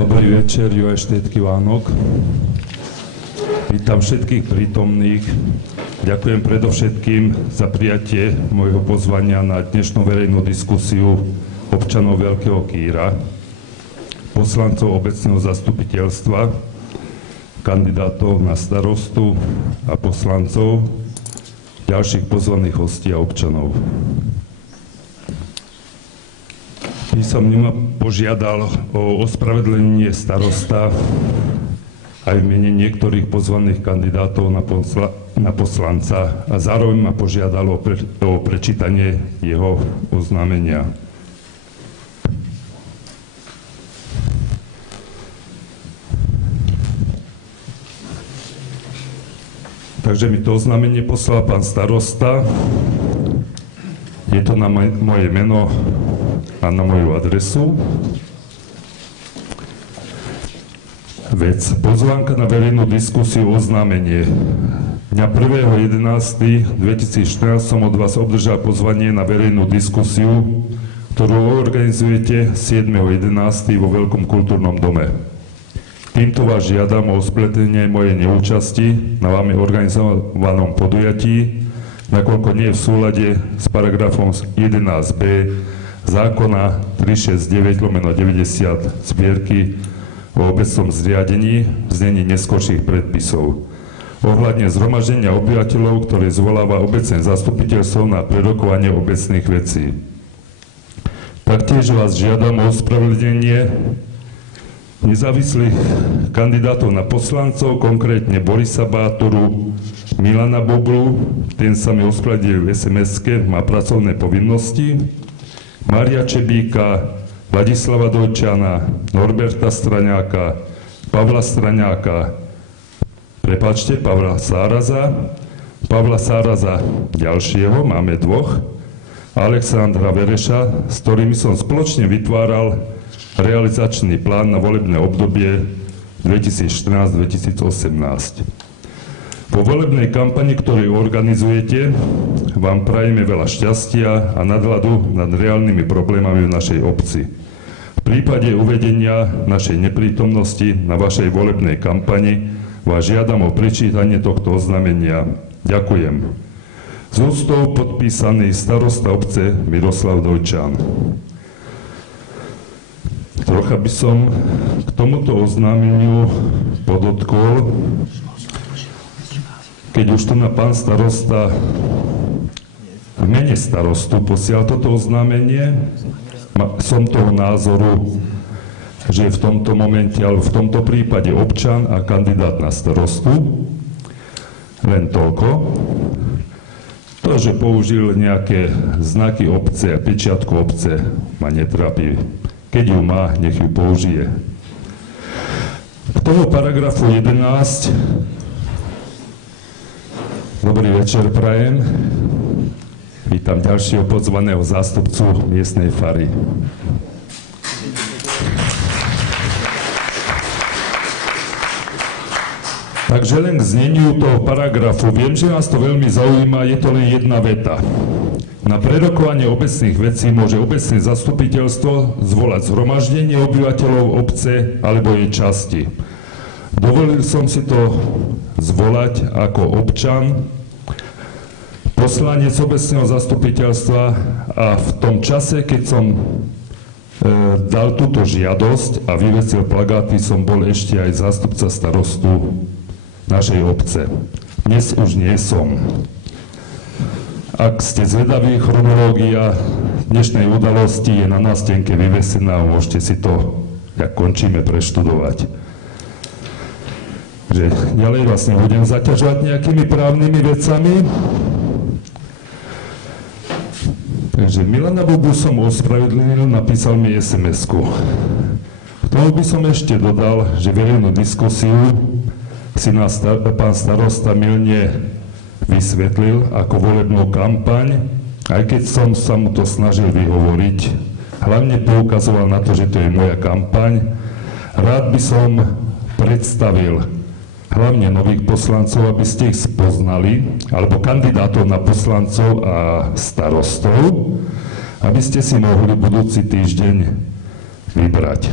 Dobrý večer, Juraj Štetky Vánok. Vítam všetkých prítomných. Ďakujem predovšetkým za prijatie môjho pozvania na dnešnú verejnú diskusiu občanov Veľkého Kýra, poslancov obecného zastupiteľstva, kandidátov na starostu a poslancov, ďalších pozvaných hostí a občanov. Písomne ma požiadal o ospravedlnenie starosta aj v mene niektorých pozvaných kandidátov na poslanca a zároveň ma požiadal o prečítanie jeho oznámenia. Takže mi to oznámenie poslal pán starosta. Je to na moje meno a na moju adresu. Vec. Pozvánka na verejnú diskusiu oznámenie. Dňa 1.11.2014 som od vás obdržal pozvanie na verejnú diskusiu, ktorú organizujete 7.11. vo Veľkom kultúrnom dome. Týmto vás žiadam o spletenie mojej neúčasti na vami organizovanom podujatí, nakoľko nie je v súlade s paragrafom 11b zákona 369/90 zbierky o obecnom zriadení v znení neskorších predpisov ohľadne zhromaždenia obyvateľov, ktoré zvoláva obecné zastupiteľstvo na prerokovanie obecných vecí. Taktiež vás žiadam o ospravedlnenie nezávislých kandidátov na poslancov, konkrétne Borisa Bátoru, Milana Bobru, ten sa mi ospravedlnil v SMS-ke, má pracovné povinnosti, Mária Čebíka, Vladislava Dojčana, Norberta Straňáka, Pavla Straňáka, Pavla Sáraza ďalšieho, máme dvoch, Alexandra Vereša, s ktorými som spoločne vytváral realizačný plán na volebné obdobie 2014-2018. Po volebnej kampani, ktorú organizujete, vám prajeme veľa šťastia a nadhľadu nad reálnymi problémami v našej obci. V prípade uvedenia našej neprítomnosti na vašej volebnej kampani vás žiadam o prečítanie tohto oznámenia. Ďakujem. Z úctou podpísaný starosta obce Miroslav Dojčan. Trocha by som k tomuto oznámeniu podotkol, keď už tu na pán starosta v mene starostu posiel toto oznámenie, som toho názoru, že v tomto momente, alebo v tomto prípade občan a kandidát na starostu, len toľko. To, že použil nejaké znaky obce a pečiatku obce, ma netrápi. Keď ju má, nech ju použije. K tomu paragrafu 11. Dobrý večer, prajem. Vítam ďalšieho pozvaného zástupcu miestnej fary. Takže len k zneniu toho paragrafu. Viem, že vás to veľmi zaujíma, je to len jedna veta. Na prerokovanie obecných vecí môže obecné zastupiteľstvo zvolať zhromaždenie obyvateľov obce alebo jej časti. Dovolil som si to zvolať ako občan, poslanec obecného zastupiteľstva a v tom čase, keď som dal túto žiadosť a vyvesil plagáty, som bol ešte aj zástupca starostu našej obce. Dnes už nie som. Ak ste zvedaví, chronológia dnešnej udalosti je na nástenke vyvesená a môžete si to, jak končíme, preštudovať. Že ďalej vás nebudem zaťažovať nejakými právnymi vecami. Takže Milana Bobu som ospravedlnil, napísal mi SMS-ku. K tomu by som ešte dodal, že verejnú diskusiu si nás pán starosta milne vysvetlil ako volebnú kampaň, aj keď som sa mu to snažil vyhovoriť. Hlavne poukazoval na to, že to je moja kampaň. Rád by som predstavil hlavne nových poslancov, aby ste ich spoznali, alebo kandidátov na poslancov a starostov, aby ste si mohli budúci týždeň vybrať.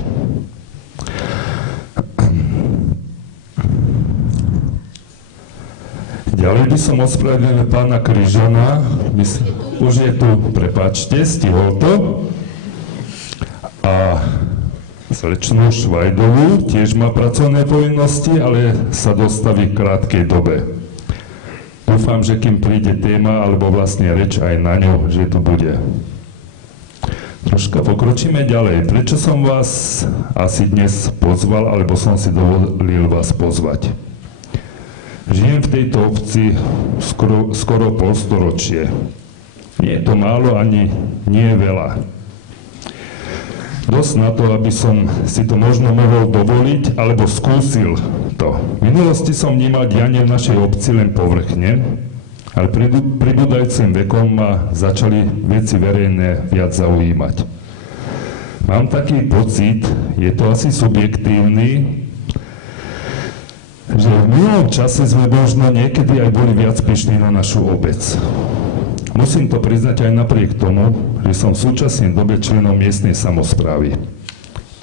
by som ospravedlnil pána Kryžana, už je tu, prepáčte, stihol to. A slečnú Švajdovú tiež má pracovné povinnosti, ale sa dostaví v krátkej dobe. Dúfam, že kým príde téma, alebo vlastne reč aj na ňu, že tu bude. Troška pokročíme ďalej. Prečo som vás asi dnes pozval, alebo som si dovolil vás pozvať? Žijem v tejto obci skoro polstoročie. Nie je to málo, ani nie je veľa. Dosť na to, aby som si to možno mohol dovoliť, alebo skúsil to. V minulosti som vnímal dianie v našej obci len povrchne, ale pribúdajúcim vekom ma začali veci verejné viac zaujímať. Mám taký pocit, je to asi subjektívny, že v minulom čase sme možno niekedy aj boli viac pyšní na našu obec. Musím to priznať aj napriek tomu, že som v súčasnej dobe členom miestnej samosprávy.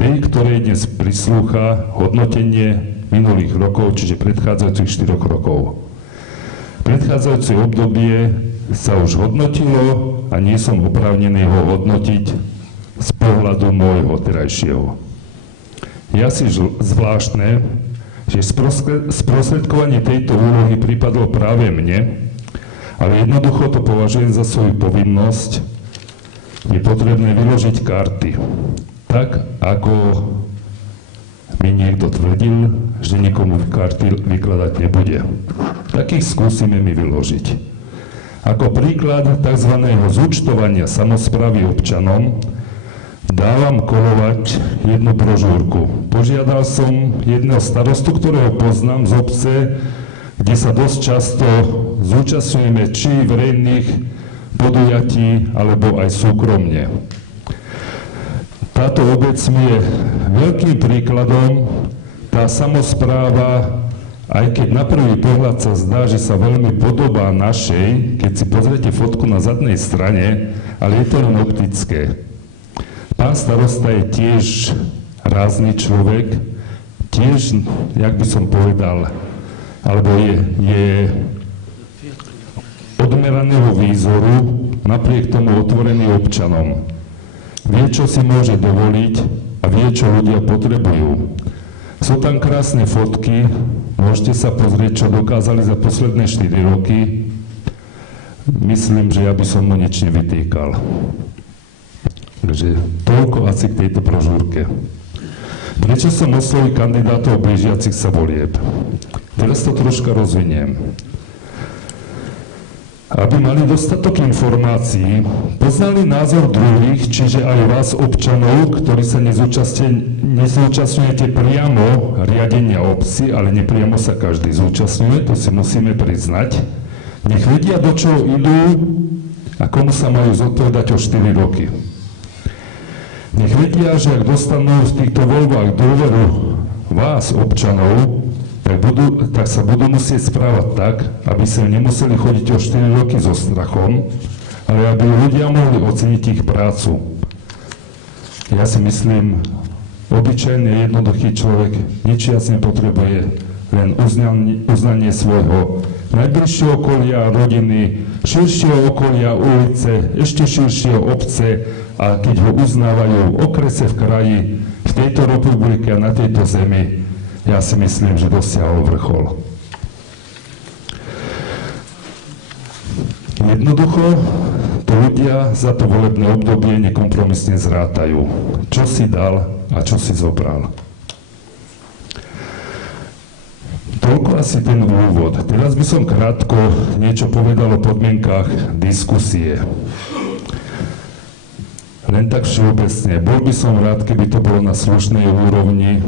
Tej, ktorej dnes prislúcha hodnotenie minulých rokov, čiže predchádzajúcich 4 rokov. Predchádzajúce obdobie sa už hodnotilo a nie som oprávnený ho hodnotiť z pohľadu môjho terajšieho. Je asi zvláštne, že sprostredkovanie tejto úlohy pripadlo práve mne, ale jednoducho to považujem za svoju povinnosť. Je potrebné vyložiť karty, tak ako mi niekto tvrdil, že nikomu karty vykladať nebude. Takých skúsime mi vyložiť. Ako príklad tzv. Zúčtovania samosprávy občanom dávam kolovať jednu brožúrku. Požiadal som jedného starostu, ktorého poznám z obce, kde sa dosť často zúčastňujeme či verejných podujatí, alebo aj súkromne. Táto obec mi je veľkým príkladom. Tá samospráva, aj keď na prvý pohľad sa zdá, že sa veľmi podobá našej, keď si pozriete fotku na zadnej strane, ale je to len optické. Pán starosta je tiež rázny človek, tiež, jak by som povedal, alebo je odmeraného výzoru, napriek tomu otvorený občanom. Vie, čo si môže dovoliť a vie, čo ľudia potrebujú. Sú tam krásne fotky, môžete sa pozrieť, čo dokázali za posledné 4 roky. Myslím, že ja by som mu nič nevytýkal. Takže toľko asi k tejto brožúrke. Prečo som oslovil kandidátov blížiacich sa volieb? Teraz to troška rozviniem. Aby mali dostatok informácií, poznali názor druhých, čiže aj vás občanov, ktorí sa nezúčastňujete priamo riadenia obci, ale nepriamo sa každý zúčastňuje, to si musíme priznať. Nech vedia, do čoho idú a komu sa majú zodpovedať o 4 roky. Nech vedia, že ak dostanú v týchto voľbách dôveru vás, občanov, tak sa budú musieť správať tak, aby sa nemuseli chodiť o 4 roky so strachom, ale aby ľudia mohli oceniť ich prácu. Ja si myslím, obyčajný jednoduchý človek nič viac nepotrebuje, len uznanie svojho najbližšieho okolia, rodiny, širšieho okolia, ulice, ešte širšieho obce, a keď ho uznávajú v okrese, v kraji, v tejto republike a na tejto zemi, ja si myslím, že dosiahol vrchol. Jednoducho, to ľudia za to volebné obdobie nekompromisne zrátajú. Čo si dal a čo si zobral. Toľko asi ten úvod. Teraz by som krátko niečo povedal o podmienkách diskusie. Len tak všeobecne. Bol by som rád, keby to bolo na slušnej úrovni,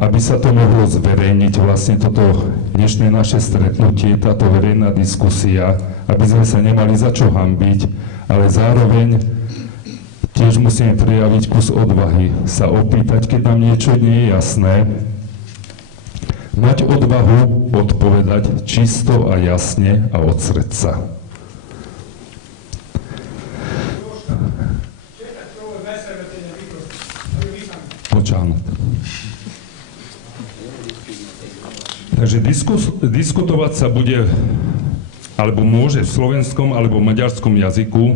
aby sa to mohlo zverejniť, vlastne toto dnešné naše stretnutie, táto verejná diskusia, aby sme sa nemali za čo hanbiť, ale zároveň tiež musíme prejaviť kus odvahy, sa opýtať, keď nám niečo nie je jasné, mať odvahu odpovedať čisto a jasne a od srdca. Počám. Takže diskutovať sa bude, alebo môže v slovenskom alebo maďarskom jazyku.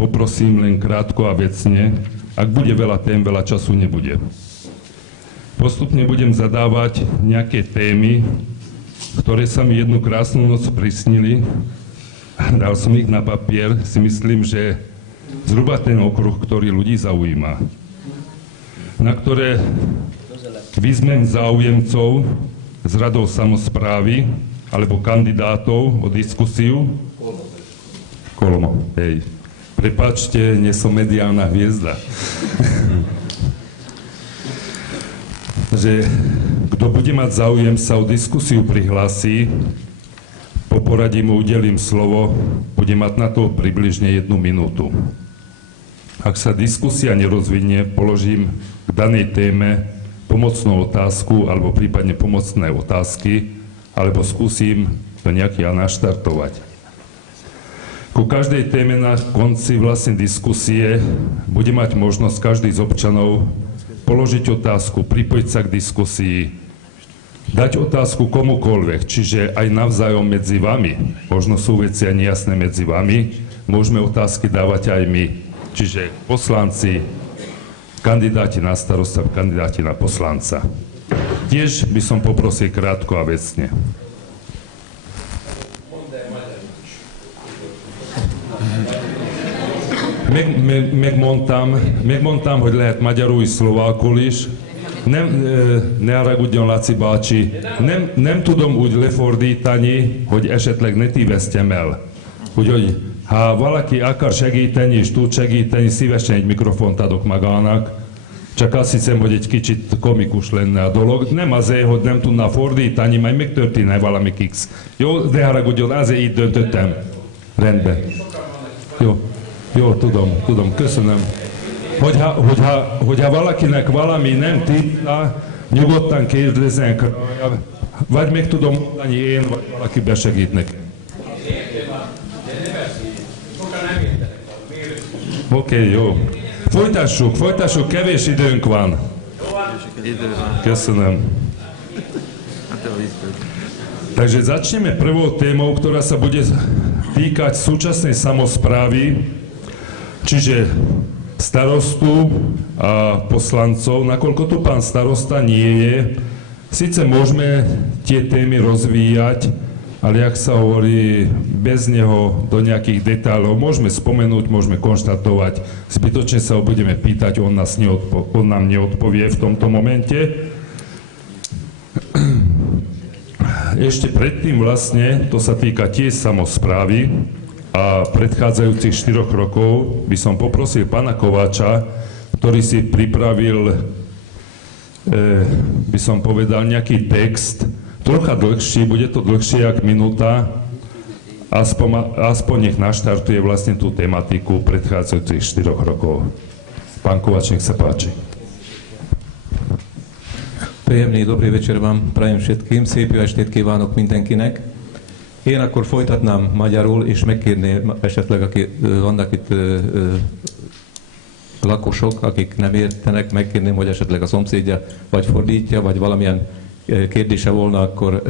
Poprosím len krátko a vecne. Ak bude veľa tém, veľa času nebude. Postupne budem zadávať nejaké témy, ktoré sa mi jednu krásnu noc prisnili. Dal som ich na papier. Si myslím, že zhruba ten okruh, ktorý ľudí zaujíma. Na ktoré vyzmem záujemcov z radov samosprávy alebo kandidátov o diskusiu. Kolomo, hej. Prepáčte, nie som mediálna hviezda. Že kto bude mať záujem sa o diskusiu prihlási, po poradí mu udelím slovo, bude mať na to približne 1 minútu. Ak sa diskusia nerozvinie, položím k danej téme pomocnú otázku, alebo prípadne pomocné otázky, alebo skúsim to nejaký naštartovať. Ku každej téme na konci vlastne diskusie bude mať možnosť každý z občanov položiť otázku, pripojiť sa k diskusii, dať otázku komukoľvek, čiže aj navzájom medzi vami. Možno sú veci aj nejasné medzi vami, môžeme otázky dávať aj my, čiže poslanci, kandidáti na starosta, kandidáti na poslanca. Tiež by som poprosil krátko a vecne. Megmondtam, hogy lehet magyarul is, szlovákul is. Ne haragudjon, Laci bácsi, nem tudom úgy lefordítani, hogy esetleg ne tévesztjem el. Úgyhogy ha valaki akar segíteni és tud segíteni, szívesen egy mikrofont adok magának. Csak azt hiszem, hogy egy kicsit komikus lenne a dolog. Nem azért, hogy nem tudná fordítani, majd megtörténne valami kix. Jó, de haragudjon, azért így döntöttem. Rendben. Jó, tudom, köszönöm. Hogyha valakinek valami nem tiszta, nyugodtan kérdezzenek, vagy még tudom mondani én, vagy valaki besegít nekem. Oké, jó. Folytassuk, kevés időnk van. Köszönöm. Takže začneme prvou témou, ktorá sa bude týkať súčasnej samosprávy, čiže starostu a poslancov. Nakoľko tu pán starosta nie je, síce môžeme tie témy rozvíjať, ale jak sa hovorí, bez neho do nejakých detailov môžeme spomenúť, môžeme konštatovať, zbytočne sa ho budeme pýtať, on nám neodpovie v tomto momente. Ešte predtým vlastne, to sa týka tiež samosprávy a predchádzajúcich 4 rokov, by som poprosil pána Kováča, ktorý si pripravil, by som povedal, nejaký text, trocha dlhší, bude to dlhšie jak minúta, aspoň nech naštartuje vlastne tú tematiku predchádzajúcich 4 rokov. Pán Kováč, nech sa páči. Príjemný, dobrý večer vám prajem všetkým, szép jó estét kívánok mindenkinek. Én akkor folytatnám magyarul, és megkérném esetleg, vannak itt lakosok, akik nem értenek, megkérném, hogy esetleg a szomszédja vagy fordítja, vagy valamilyen kérdése volna, akkor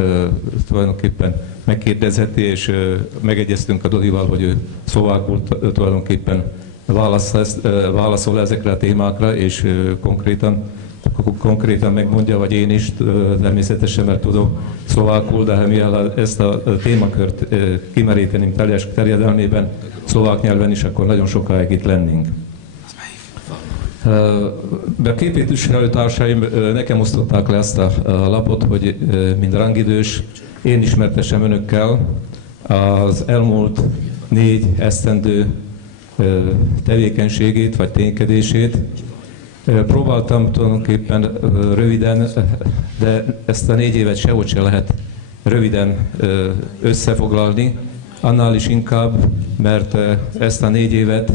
tulajdonképpen megkérdezheti, és megegyeztünk a Dodival, hogy ő szlovákul tulajdonképpen válaszol ezekre a témákra, és konkrétan megmondja, vagy én is természetesen, mert tudok szlovákul, de mivel ezt a témakört kimeríteném teljes terjedelmében szlovák nyelven is, akkor nagyon sokáig itt lennénk. A képviselőtársaim nekem osztották le ezt a lapot, hogy mint rangidős, én ismertessem önökkel az elmúlt 4 esztendő tevékenységét vagy ténykedését. Próbáltam tulajdonképpen röviden, de ezt a 4 évet sehogy se lehet röviden összefoglalni, annál is inkább, mert ezt a 4 évet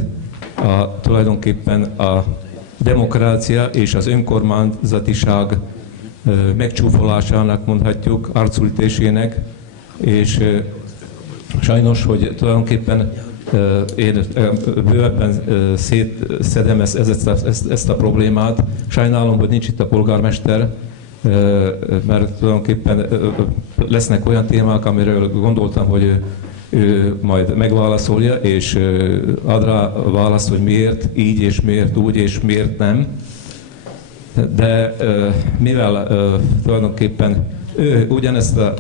tulajdonképpen a demokrácia és az önkormányzatiság megcsúfolásának mondhatjuk, arcültésének, és sajnos, hogy tulajdonképpen én bővebben szétszedem ezt a problémát. Sajnálom, hogy nincs itt a polgármester, mert tulajdonképpen lesznek olyan témák, amiről gondoltam, hogy ő majd megválaszolja, és ad rá választ, hogy miért így, és miért úgy, és miért nem. De mivel tulajdonképpen ő ugyanezt a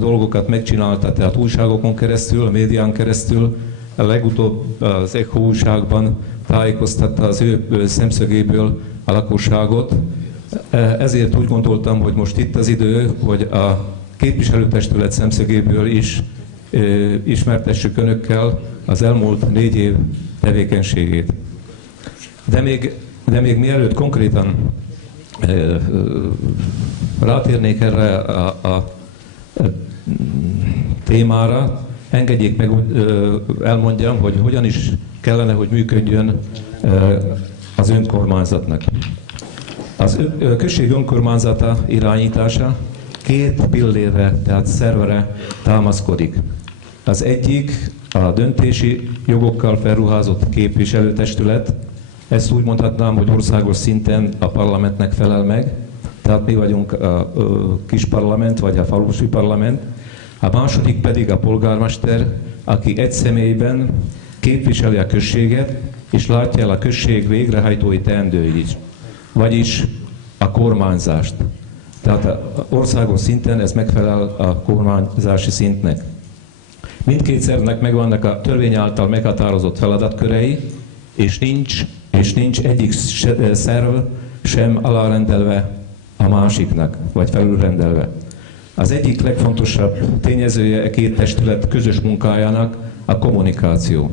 dolgokat megcsinálta, tehát újságokon keresztül, a médián keresztül, a legutóbb az Echo újságban tájékoztatta az ő szemszögéből a lakosságot. Ezért úgy gondoltam, hogy most itt az idő, hogy a képviselőtestület szemszögéből is ismertessük önökkel az elmúlt 4 év tevékenységét. De még mielőtt konkrétan rátérnék erre a témára, engedjék meg, elmondjam, hogy hogyan is kellene, hogy működjön az önkormányzatnak. Az község önkormányzata irányítása 2 pillérre, tehát szervere támaszkodik. Az egyik a döntési jogokkal felruházott képviselőtestület, ezt úgy mondhatnám, hogy országos szinten a parlamentnek felel meg, tehát mi vagyunk a kis parlament, vagy a falusi parlament. A második pedig a polgármester, aki egy személyben képviseli a községet, és látja el a község végrehajtói teendőit is, vagyis a kormányzást. Tehát országos szinten ez megfelel a kormányzási szintnek. Mindkét szervnek megvannak a törvény által meghatározott feladatkörei, és nincs egyik szerv sem alárendelve a másiknak, vagy felülrendelve. Az egyik legfontosabb tényezője a 2 testület közös munkájának a kommunikáció.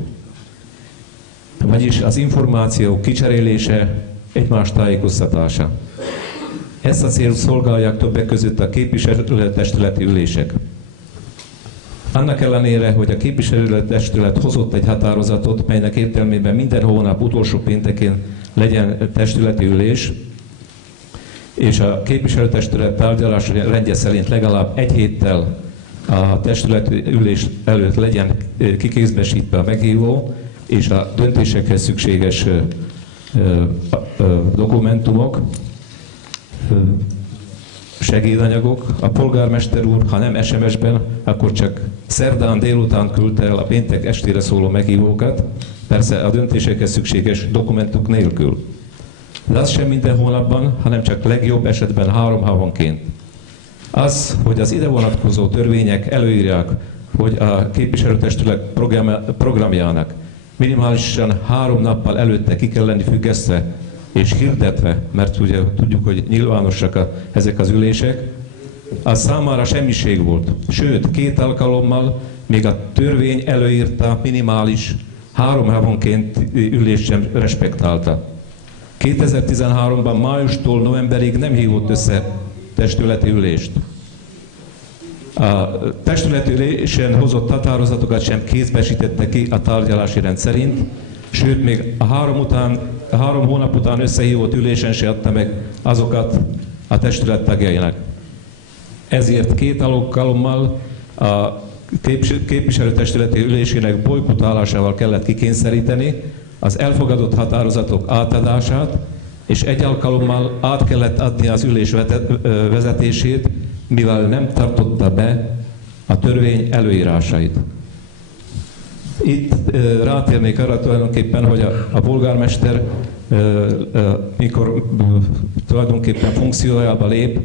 Vagyis az információ kicserélése, egymás tájékoztatása. Ezt a célt szolgálják többek között a képviselőtestületi ülések. Annak ellenére, hogy a képviselőtestület hozott egy határozatot, melynek értelmében minden hónap utolsó péntekén legyen testületi ülés, és a képviselőtestület tárgyalási rendje szerint legalább 1 héttel a testületi ülés előtt legyen kikézbesítve a meghívó, és a döntésekhez szükséges dokumentumok, segédanyagok. A polgármester úr, ha nem SMS-ben, akkor csak szerdán délután küldte el a péntek estére szóló meghívókat, persze a döntésekhez szükséges dokumentumok nélkül. De az sem minden hónapban, hanem csak legjobb esetben 3 havonként. Az, hogy az ide vonatkozó törvények előírják, hogy a képviselőtestület programjának minimálisan 3 nappal előtte ki kell lenni függesztve és hirdetve, mert ugye tudjuk, hogy nyilvánosak ezek az ülések, az számára semmiség volt. Sőt, 2 alkalommal még a törvény előírta minimális 3 havonként ülést sem respektálta. 2013-ban májustól novemberig nem hívott össze testületi ülést. A testületi ülésen hozott határozatokat sem kézbesítette ki a tárgyalási rend szerint, sőt, még a 3 hónap után összehívott ülésen se adta meg azokat a testület tagjainak. Ezért 2 alkalommal a képviselőtestületi ülésének bojkottálásával kellett kikényszeríteni az elfogadott határozatok átadását, és 1 alkalommal át kellett adni az ülés vezetését, mivel nem tartotta be a törvény előírásait. Itt rátérnék arra tulajdonképpen, hogy a polgármester, mikor tulajdonképpen funkciójába lép,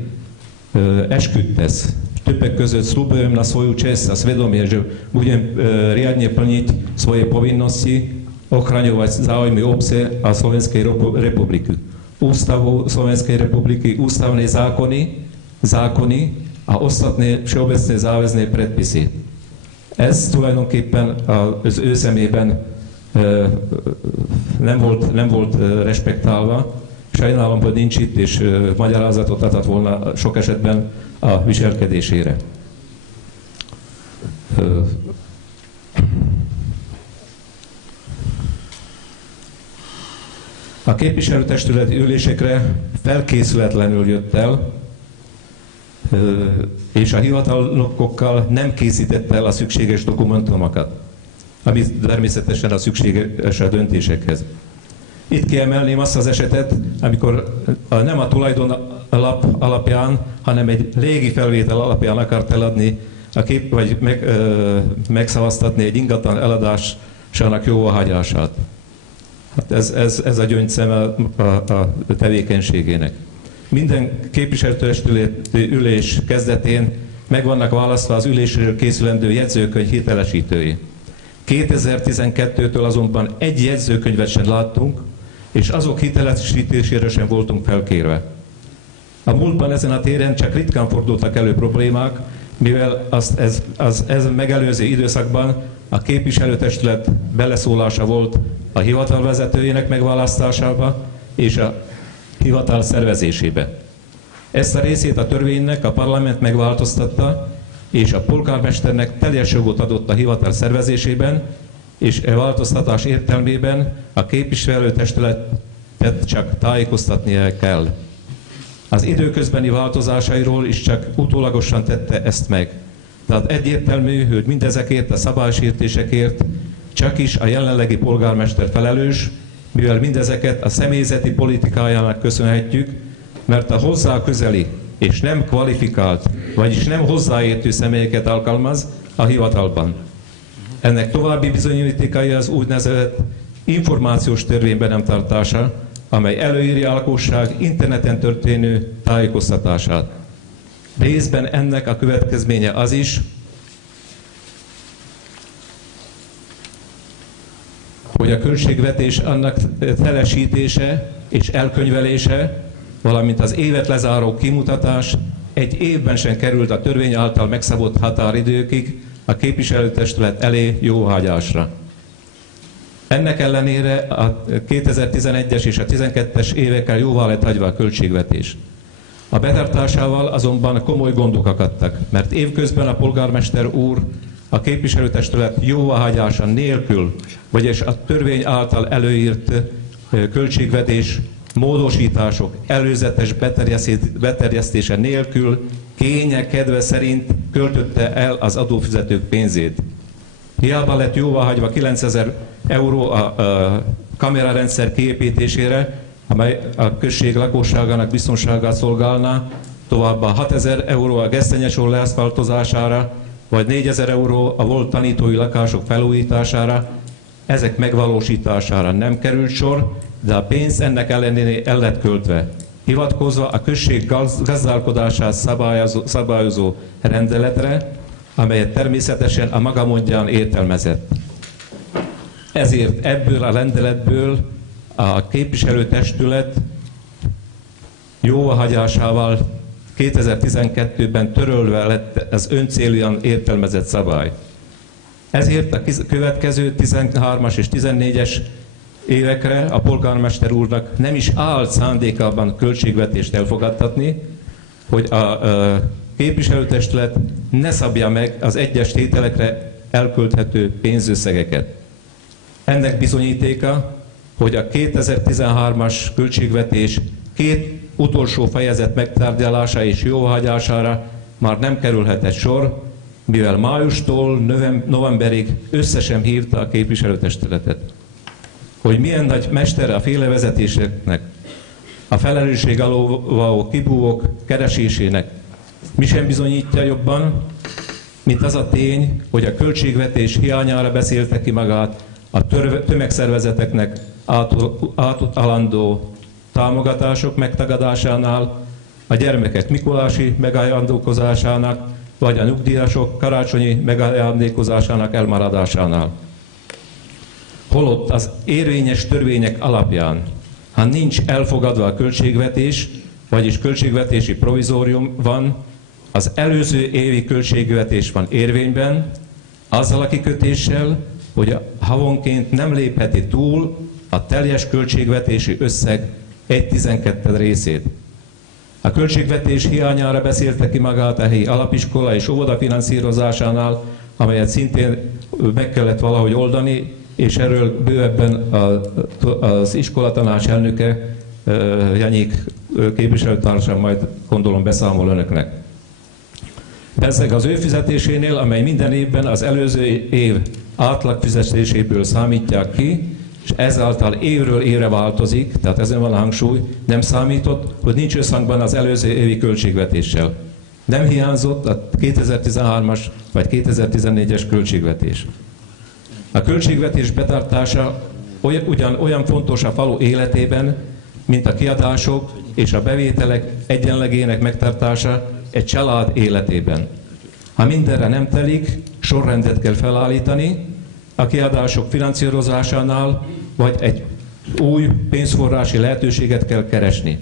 esküt tesz. Többek között sľubujem na svoju česť a svedomie, že budem riadne plniť svoje povinnosti, ochraňovať záujmy obce a Slovenskej republiky. Ústavu Slovenskej republiky, ústavné zákony a ostatné všeobecné záväzné predpisy. Ez tulajdonképpen az ő szemében nem volt respektálva. Sajnálom, hogy nincs itt, és magyarázatot adhat volna sok esetben a viselkedésére. A képviselőtestületi ülésekre felkészületlenül jött el, és a hivatalokkal nem készítette el a szükséges dokumentumokat, ami természetesen a szükséges a döntésekhez. Itt kiemelném azt az esetet, amikor nem a tulajdon alapján, hanem egy légi felvétel alapján akart eladni, vagy megszavaztatni egy ingatlan eladásának jóváhagyását. Hát ez a gyöngyszeme a tevékenységének. Minden képviselőtestületi ülés kezdetén meg vannak választva az ülésről készülendő jegyzőkönyv hitelesítői. 2012-től azonban egy jegyzőkönyvet sem láttunk, és azok hitelesítésére sem voltunk felkérve. A múltban ezen a téren csak ritkán fordultak elő problémák, mivel ez megelőző időszakban a képviselőtestület beleszólása volt a hivatal vezetőjének megválasztásába és a hivatal szervezésébe. Ezt a részét a törvénynek a parlament megváltoztatta, és a polgármesternek teljes jogot adott a hivatal szervezésében, és e változtatás értelmében a képviselőtestületet csak tájékoztatnia kell. Az időközbeni változásairól is csak utólagosan tette ezt meg. Tehát egyértelmű, hogy mindezekért a szabálysértésekért csak is a jelenlegi polgármester felelős, mivel mindezeket a személyzeti politikájának köszönhetjük, mert a hozzá közeli és nem kvalifikált, vagyis nem hozzáértő személyeket alkalmaz a hivatalban. Ennek további bizonyítékai az úgynevezett információs törvény be nem tartása, amely előírja a lakosság interneten történő tájékoztatását. Részben ennek a következménye az is, hogy a költségvetés annak teljesítése és elkönyvelése, valamint az évet lezáró kimutatás egy évben sem került a törvény által megszabott határidőkig a képviselőtestület elé jóváhagyásra. Ennek ellenére a 2011-es és a 2012-es évekkel jóvá lett hagyva a költségvetés. A betartásával azonban komoly gondok akadtak, mert évközben a polgármester úr a képviselőtestület jóváhagyása nélkül, vagyis a törvény által előírt költségvetés módosítások előzetes beterjesztése nélkül kénye kedve szerint költötte el az adófizetők pénzét. Hiába lett jóváhagyva 9000 euró a kamerarendszer kiépítésére, amely a község lakosságának biztonságát szolgálná, továbbá 6000 euró a Gesztenyesor leaszfaltozására, vagy 4000 euró a volt tanítói lakások felújítására, ezek megvalósítására nem került sor, de a pénz ennek ellenére el lett költve, hivatkozva a község gazdálkodását szabályozó rendeletre, amelyet természetesen a maga módján értelmezett. Ezért ebből a rendeletből a képviselőtestület jóváhagyásával 2012-ben törölve lett az öncélúan értelmezett szabály. Ezért a következő 13-as és 14-es évekre a polgármester úrnak nem is állt szándékában költségvetést elfogadtatni, hogy a képviselőtestület ne szabja meg az egyes tételekre elkölthető pénzösszegeket. Ennek bizonyítéka, hogy a 2013-as költségvetés két utolsó fejezet megtárgyalása és jóváhagyására már nem kerülhetett sor, mivel májustól novemberig össze sem hívta a képviselőtestületet. Hogy milyen nagy mestere a félrevezetéseknek, a felelősség alól való kibúvók keresésének, mi sem bizonyítja jobban, mint az a tény, hogy a költségvetés hiányára beszélte ki magát a tömegszervezeteknek átutalandó támogatások megtagadásánál, a gyermekek mikulási megajándékozásának, vagy a nyugdíjasok karácsonyi megajándékozásának elmaradásánál. Holott az érvényes törvények alapján, ha nincs elfogadva a költségvetés, vagyis költségvetési provizórium van, az előző évi költségvetés van érvényben, azzal a kikötéssel, hogy a havonként nem lépheti túl a teljes költségvetési összeg 1/12 részét. A költségvetés hiányára beszélte ki magát a helyi alapiskola és óvoda finanszírozásánál, amelyet szintén meg kellett valahogy oldani, és erről bővebben az iskolatanács elnöke, Janyik képviselőtársam majd gondolom beszámol önöknek. Bezzeg az ő fizetésénél, amely minden évben az előző év átlagfizetéséből számítják ki, és ezáltal évről évre változik, tehát ezen van a hangsúly, nem számított, hogy nincs összhangban az előző évi költségvetéssel. Nem hiányzott a 2013-as vagy 2014-es költségvetés. A költségvetés betartása olyan fontos a falu életében, mint a kiadások és a bevételek egyenlegének megtartása egy család életében. Ha mindenre nem telik, sorrendet kell felállítani a kiadások finanszírozásánál, vagy egy új pénzforrási lehetőséget kell keresni.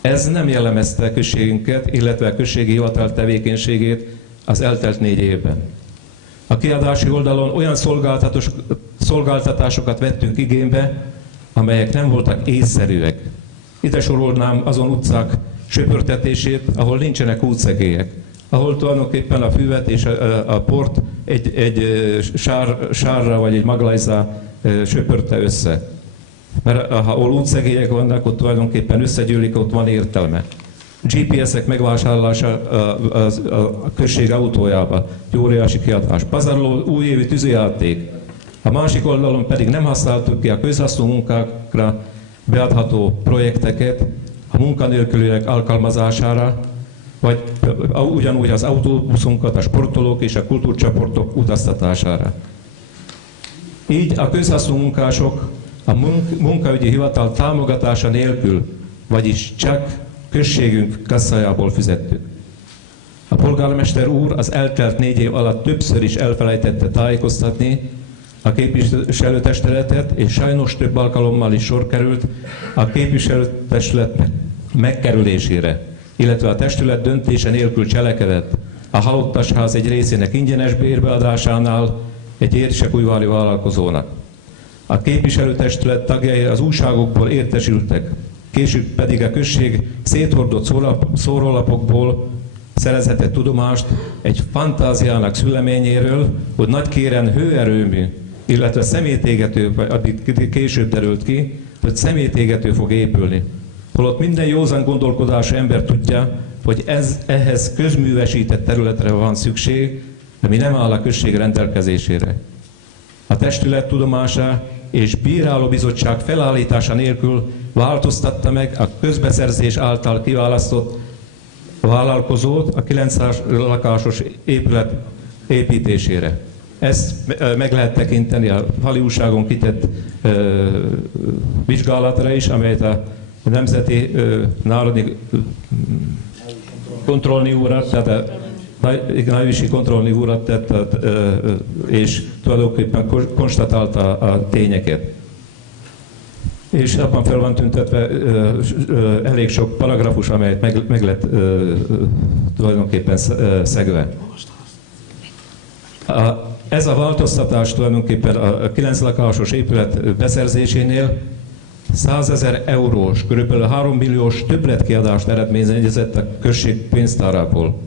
Ez nem jellemezte a községünket, illetve a községi hivatal tevékenységét az eltelt 4 évben. A kiadási oldalon olyan szolgáltatásokat vettünk igénybe, amelyek nem voltak észszerűek. Ide sorolnám azon utcák söpörtetését, ahol nincsenek útszegélyek, ahol tulajdonképpen a füvet és a port egy sárra vagy egy maglajzá söpörte össze. Mert ahol útszegélyek vannak, ott tulajdonképpen összegyűlik, ott van értelme. GPS-ek megvásárlása a község autójába, egy óriási kiadás. Pazarló újévi tűzijáték. A másik oldalon pedig nem használtuk ki a közhasznú munkákra beadható projekteket a munkanélküliek alkalmazására, vagy ugyanúgy az autóbuszunkat, a sportolók és a kultúrcsoportok utaztatására. Így a közhasznú munkások a munkaügyi hivatal támogatása nélkül, vagyis csak községünk kasszájából fizettük. A polgármester úr az eltelt 4 év alatt többször is elfelejtette tájékoztatni a képviselőtestületet, és sajnos több alkalommal is sor került a képviselőtestület megkerülésére, illetve a testület döntése nélkül cselekedett a halottasház egy részének ingyenes bérbeadásánál egy érsekújvári vállalkozónak. A képviselőtestület tagjai az újságokból értesültek, később pedig a község széthordott szórólapokból szerezhetett tudomást egy fantáziának szüleményéről, hogy Nagykéren hőerőmű, illetve szemétégető, addig később derült ki, hogy szemétégető fog épülni. Holott minden józan gondolkodású ember tudja, hogy ehhez közművesített területre van szükség, ami nem áll a község rendelkezésére. A testület tudomása és bírálóbizottság felállítása nélkül változtatta meg a közbeszerzés által kiválasztott vállalkozót a 900 lakásos épület építésére. Ezt meg lehet tekinteni a fali újságon kitett vizsgálatra is, amelyet a Nemzeti Národi Kontrollni Úrat, tehát a Nagyvisi Kontrollni Úrat tett, és tulajdonképpen konstatálta a tényeket. És abban fel van tüntetve elég sok paragrafus, amelyet meg lett tulajdonképpen szegve. Ez a változtatás tulajdonképpen a 9 lakásos épület beszerzésénél 100 000 eurós, kb. 3 milliós többletkiadást eredményezett a község pénztárából.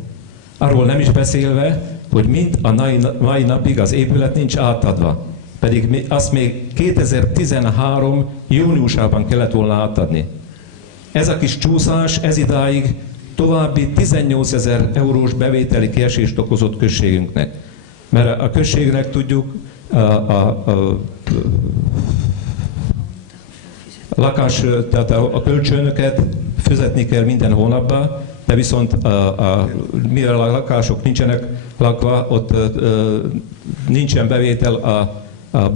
Arról nem is beszélve, hogy mind a mai napig az épület nincs átadva, pedig azt még 2013. júniusában kellett volna átadni. Ez a kis csúszás ez idáig további 18 000 eurós bevételi kiesést okozott községünknek. Mert a községnek tudjuk, tehát a kölcsönöket fizetni kell minden hónapban, de viszont mivel a lakások nincsenek lakva, ott nincsen bevétel a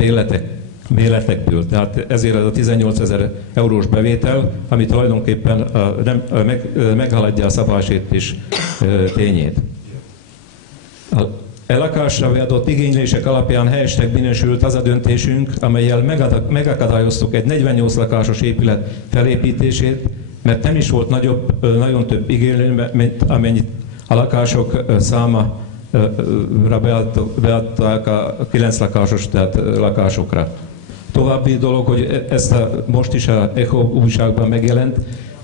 bérletekből. Tehát ezért ez a 18 000 eurós bevétel, ami tulajdonképpen meghaladja a szabálysértés tényét. A lakásra adott igénylések alapján helyesnek minősült az a döntésünk, amellyel megakadályoztuk egy 48 lakásos épület felépítését, mert nem is volt nagyon több igénylő, mint amennyit a lakások számára beadták a 9 lakásos, tehát lakásokra. További dolog, hogy most is a Echo újságban megjelent,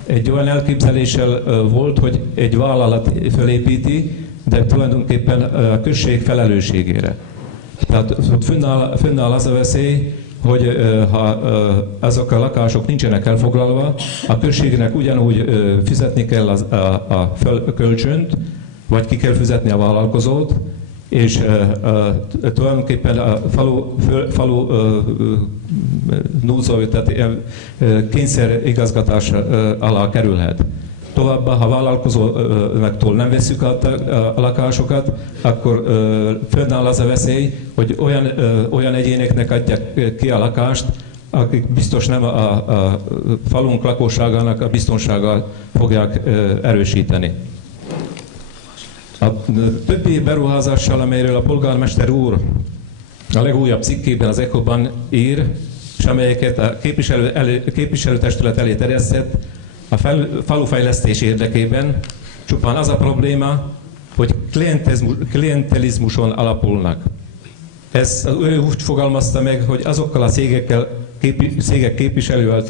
egy olyan elképzeléssel volt, hogy egy vállalat felépíti, de tulajdonképpen a község felelősségére. Tehát fönnáll az a veszély, hogy ha azok a lakások nincsenek elfoglalva, a községnek ugyanúgy fizetni kell a kölcsönt, vagy ki kell fizetni a vállalkozót, és tulajdonképpen a falu núdzó, tehát kényszer igazgatás alá kerülhet. Továbbá, ha vállalkozóktól nem veszük a lakásokat, akkor fönnáll az a veszély, hogy olyan egyéneknek adják ki a lakást, akik biztos nem a falunk lakosságának a biztonságát fogják erősíteni. A többi beruházással, amelyről a polgármester úr a legújabb cikkében az ECHO-ban ír, és amelyeket a képviselőtestület elé terjesztett, a falufejlesztés érdekében csupán az a probléma, hogy klientelizmuson alapulnak. Ő úgy fogalmazta meg, hogy azokkal a cégek képviselővel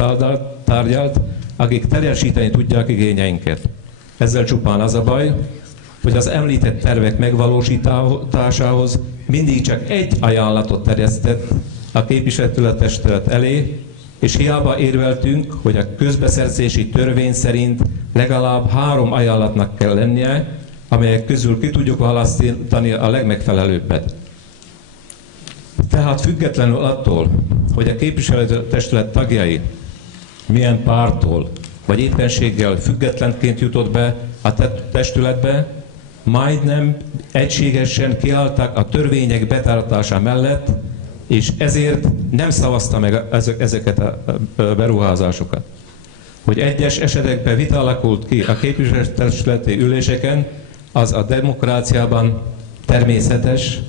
tárgyalt, akik teljesíteni tudják igényeinket. Ezzel csupán az a baj, hogy az említett tervek megvalósításához mindig csak egy ajánlatot terjesztett a képviselőtestület elé, és hiába érveltünk, hogy a közbeszerzési törvény szerint legalább 3 ajánlatnak kell lennie, amelyek közül ki tudjuk választani a legmegfelelőbbet. Tehát függetlenül attól, hogy a képviselőtestület tagjai milyen pártól vagy éppenséggel függetlenként jutott be a testületbe, majdnem egységesen kiálltak a törvények betartása mellett, és ezért nem szavazta meg ezeket a beruházásokat. Hogy egyes esetekben vita alakult ki a képviselőtestületi üléseken, az a demokráciában természetes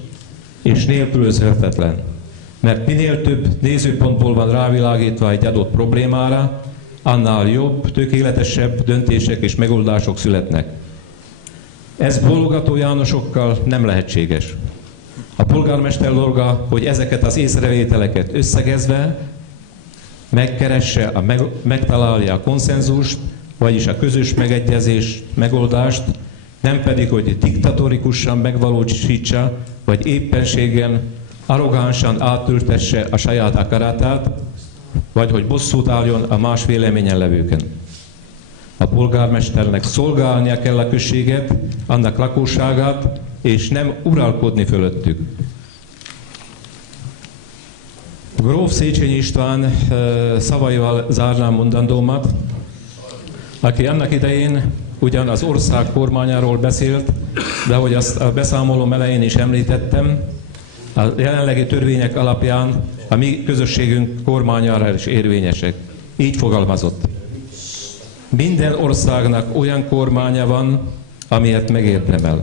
és nélkülözhetetlen. Mert minél több nézőpontból van rávilágítva egy adott problémára, annál jobb, tökéletesebb döntések és megoldások születnek. Ez Bólogató Jánosokkal nem lehetséges. A polgármester dolga, hogy ezeket az észrevételeket összegezve megkeresse, megtalálja a konszenzust, vagyis a közös megegyezés, megoldást, nem pedig, hogy diktatorikusan megvalósítsa, vagy éppenségen arrogánsan átültesse a saját akaratát, vagy hogy bosszút álljon a más véleményen levőken. A polgármesternek szolgálnia kell a községet, annak lakosságát, és nem uralkodni fölöttük. Gróf Széchenyi István szavaival zárnám mondandómat, aki annak idején ugyan az ország kormányáról beszélt, de ahogy azt a beszámolóm elején is említettem, a jelenlegi törvények alapján a mi közösségünk kormányára is érvényesek. Így fogalmazott. Minden országnak olyan kormánya van, amilyet megérdemel.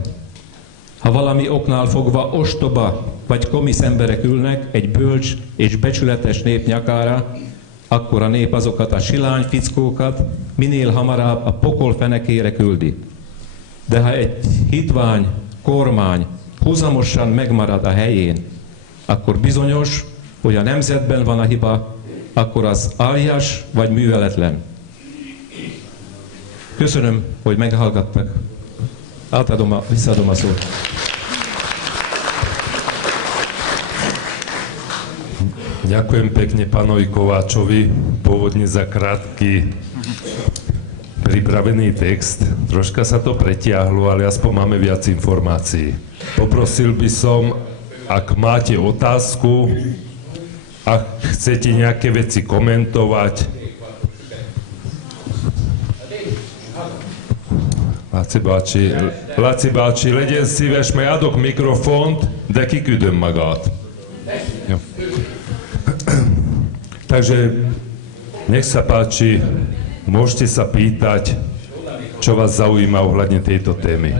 Ha valami oknál fogva ostoba vagy komisz emberek ülnek egy bölcs és becsületes nép nyakára, akkor a nép azokat a silány fickókat minél hamarabb a pokol fenekére küldi. De ha egy hitvány kormány huzamosan megmarad a helyén, akkor bizonyos, hogy a nemzetben van a hiba, akkor az aljas vagy műveletlen. Köszönöm, hogy meghallgattak. Visszaadom a szót. Ďakujem pekne pánovi Kováčovi, pôvodne za krátky pripravený text. Troška sa to pretiahlo, ale aspoň máme viac informácií. Poprosil by som, ak máte otázku, ak chcete nejaké veci komentovať, Laci bácsi, legyen szíves, mert adok mikrofont, de kiküldöm magát. Jó. Takže nech sa páči, môžete sa pýtať, čo vás zaujíma ohľadne tejto témy.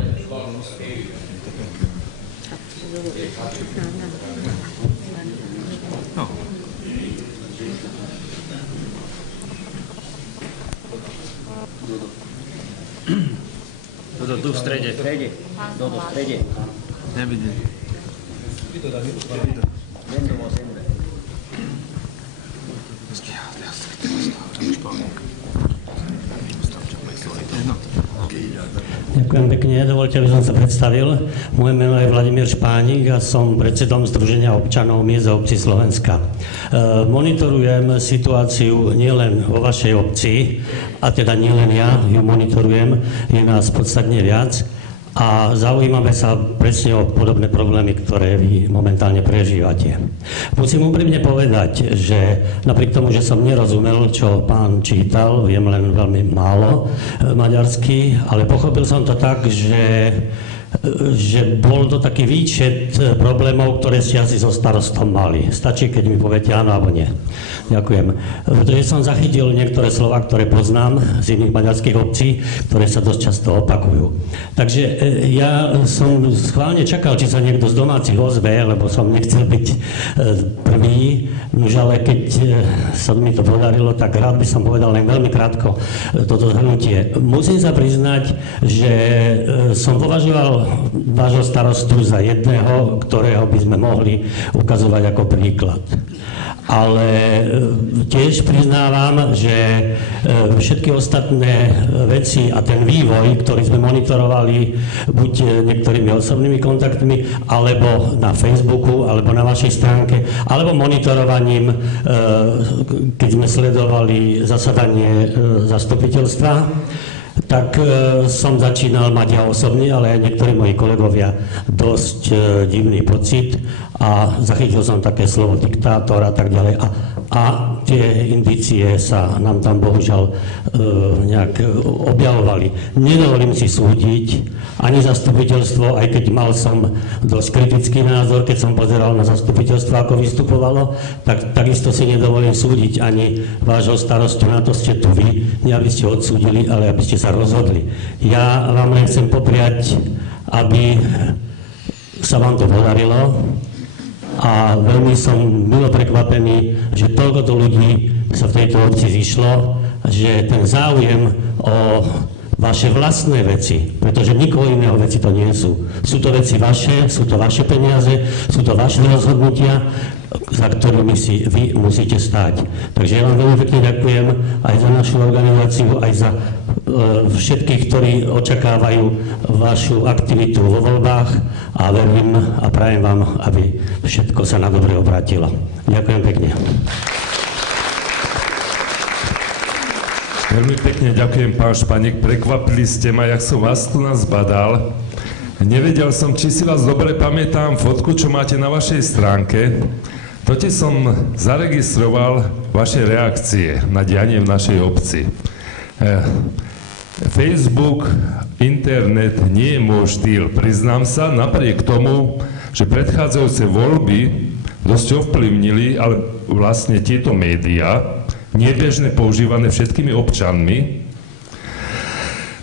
Tu v strede. Dodo, v strede. Nevidím. Ďakujem pekne, dovolte, aby som sa predstavil. Moje meno je Vladimír Špánik a som predsedom Združenia občanov miest a obcí Slovenska. Monitorujem situáciu nielen vo vašej obci, a teda nielen ja ju monitorujem, je nás podstatne viac, a zaujímame sa presne o podobné problémy, ktoré vy momentálne prežívate. Musím úprimne povedať, že napriek tomu, že som nerozumel, čo pán čítal, viem len veľmi málo maďarsky, ale pochopil som to tak, že bol to taký výčet problémov, ktoré ste asi so starostom mali. Stačí, keď mi poviete áno alebo nie. Ďakujem. Pretože som zachytil niektoré slova, ktoré poznám z iných maďarských obcí, ktoré sa dosť často opakujú. Takže ja som schválne čakal, či sa niekto z domácich ozve, lebo som nechcel byť prvý. Už ale keď sa mi to podarilo, tak rád by som povedal len veľmi krátko toto zhrnutie. Musím sa priznať, že som považoval vášho starostu za jedného, ktorého by sme mohli ukazovať ako príklad. Ale tiež priznávam, že všetky ostatné veci a ten vývoj, ktorý sme monitorovali buď niektorými osobnými kontaktmi, alebo na Facebooku, alebo na vašej stránke, alebo monitorovaním, keď sme sledovali zasadanie zastupiteľstva, tak som začínal mať ja osobne, ale aj niektorí moji kolegovia dosť divný pocit a zachytil som také slovo diktátor a tak ďalej. A tie indície sa nám tam bohužiaľ nejak objavovali. Nedovolím si súdiť ani zastupiteľstvo, aj keď mal som dosť kritický názor, keď som pozeral na zastupiteľstvo, ako vystupovalo, tak takisto si nedovolím súdiť ani vášho starostu, na to ste tu vy, nie aby ste odsúdili, ale aby ste sa rozhodli. Ja vám len chcem popriať, aby sa vám to podarilo a veľmi som milo prekvapený, že toľkoto ľudí sa v tejto obci zišlo, že ten záujem o vaše vlastné veci, pretože nikoho iného veci to nie sú. Sú to veci vaše, sú to vaše peniaze, sú to vaše rozhodnutia, za ktorými si vy musíte stáť. Takže ja vám veľmi pekne ďakujem aj za našu organizáciu, aj za všetkých, ktorí očakávajú vašu aktivitu vo voľbách a verím a prajem vám, aby všetko sa na dobre obrátilo. Ďakujem pekne. Veľmi pekne ďakujem, pán Španík. Prekvapili ste ma, jak som vás tu nazbadal. Nevedel som, či si vás dobre pamätám fotku, čo máte na vašej stránke. Totiž som zaregistroval vaše reakcie na dianie v našej obci. Facebook, internet nie je môj štýl. Priznám sa, napriek tomu, že predchádzajúce voľby dosť ovplyvnili, ale vlastne tieto médiá, nebežne používané všetkými občanmi,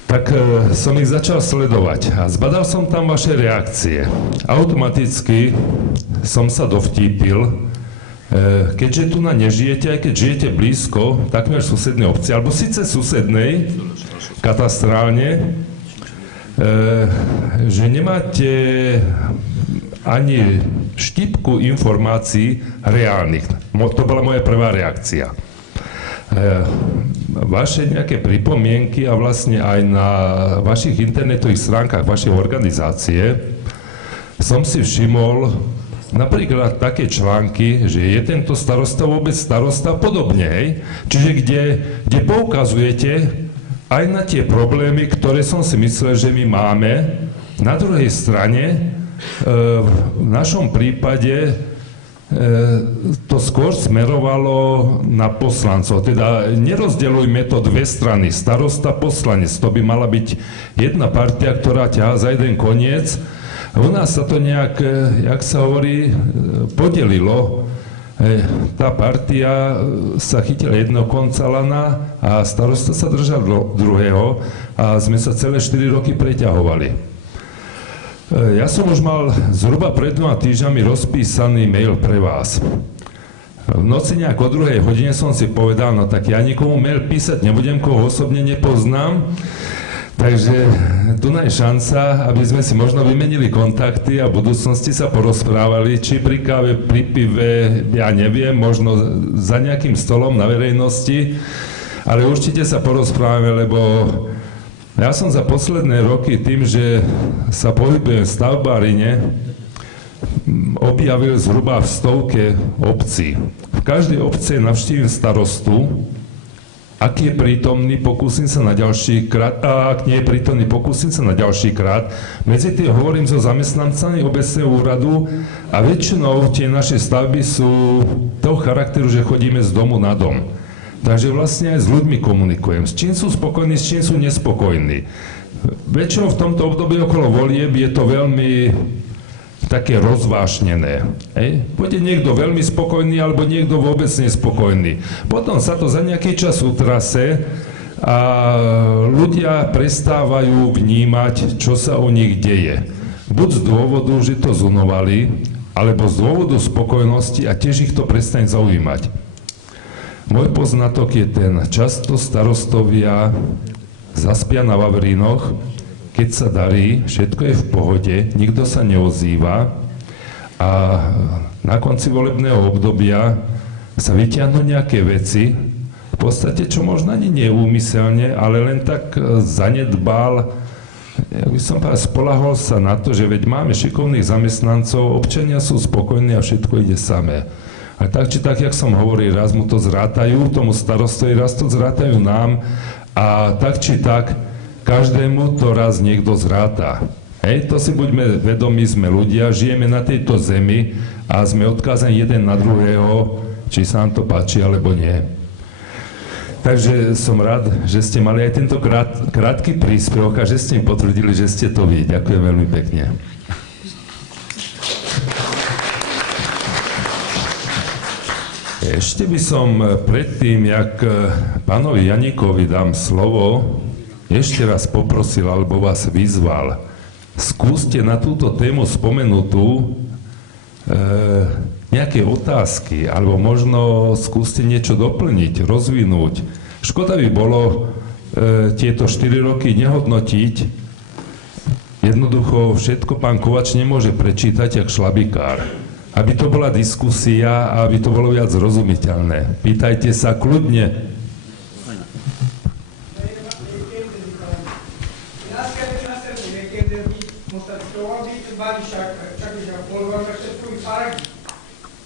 tak som ich začal sledovať a zbadal som tam vaše reakcie. Automaticky som sa dovtípil, keďže tu nežijete, aj keď žijete blízko, takmer susednej obci, alebo síce susednej, katastrálne, že nemáte ani štipku informácií reálnych. To bola moja prvá reakcia. Vaše nejaké pripomienky a vlastne aj na vašich internetových stránkach vašej organizácie som si všimol napríklad také články, že je tento starosta vôbec starosta podobne, hej? Čiže kde poukazujete aj na tie problémy, ktoré som si myslel, že my máme. Na druhej strane, v našom prípade to skôr smerovalo na poslancov. Teda nerozdeľujme to dve strany. Starosta, poslanec. To by mala byť jedna partia, ktorá ťahá za jeden koniec. U nás sa to nejak, jak sa hovorí, podelilo. Tá partia sa chytila jedného konca lana a starosta sa držal druhého a sme sa celé 4 roky preťahovali. Ja som už mal zhruba pred 2 týždňami rozpísaný mail pre vás. V noci nejak o 2 hodine som si povedal, no tak ja nikomu mail písať nebudem, koho osobne nepoznám. Takže tu je šanca, aby sme si možno vymenili kontakty a v budúcnosti sa porozprávali, či pri káve, pri pive, ja neviem, možno za nejakým stolom na verejnosti, ale určite sa porozprávame, lebo ja som za posledné roky tým, že sa pohybujem v stavbárine, objavil zhruba v 100 obcí. V každej obci navštívim starostu a Ak je prítomný, pokúsim sa na ďalší krát, a ak nie je prítomný, pokúsim sa na ďalší krát. Medzi tým hovorím so zamestnancami obecného úradu a väčšinou tie naše stavby sú toho charakteru, že chodíme z domu na dom. Takže vlastne aj s ľuďmi komunikujem. S čím sú spokojní, s čím sú nespokojní. Väčšinou v tomto období okolo volieb je to veľmi také rozvášnené. Bude niekto veľmi spokojný, alebo niekto vôbec nespokojný. Potom sa to za nejaký čas utrase a ľudia prestávajú vnímať, čo sa u nich deje. Buď z dôvodu, že to zunovali, alebo z dôvodu spokojnosti a tiež ich to prestane zaujímať. Môj poznatok je ten, často starostovia zaspia na vavrínoch, keď sa darí, všetko je v pohode, nikto sa neozýva a na konci volebného obdobia sa vyťahnú nejaké veci, v podstate čo možno ani neúmyselne, ale len tak zanedbal, ja by som povedal, spolahol sa na to, že veď máme šikovných zamestnancov, občania sú spokojní a všetko ide samé. A tak či tak, jak som hovoril, raz mu to zrátajú, tomu starostovi, raz to zrátajú nám a tak či tak, každému to raz niekto zráta. To si buďme vedomí, sme ľudia, žijeme na tejto zemi a sme odkázaní jeden na druhého, či sa nám to páči, alebo nie. Takže som rád, že ste mali aj tento krátky príspevok a že ste mi potvrdili, že ste to vy. Ďakujem veľmi pekne. Ešte by som predtým, jak pánovi Janíkovi dám slovo, ešte raz poprosil, alebo vás vyzval, skúste na túto tému spomenutú nejaké otázky, alebo možno skúste niečo doplniť, rozvinúť. Škoda by bolo tieto 4 roky nehodnotiť. Jednoducho všetko pán Kovač nemôže prečítať jak šlabikár. Aby to bola diskusia a aby to bolo viac zrozumiteľné. Pýtajte sa kľudne.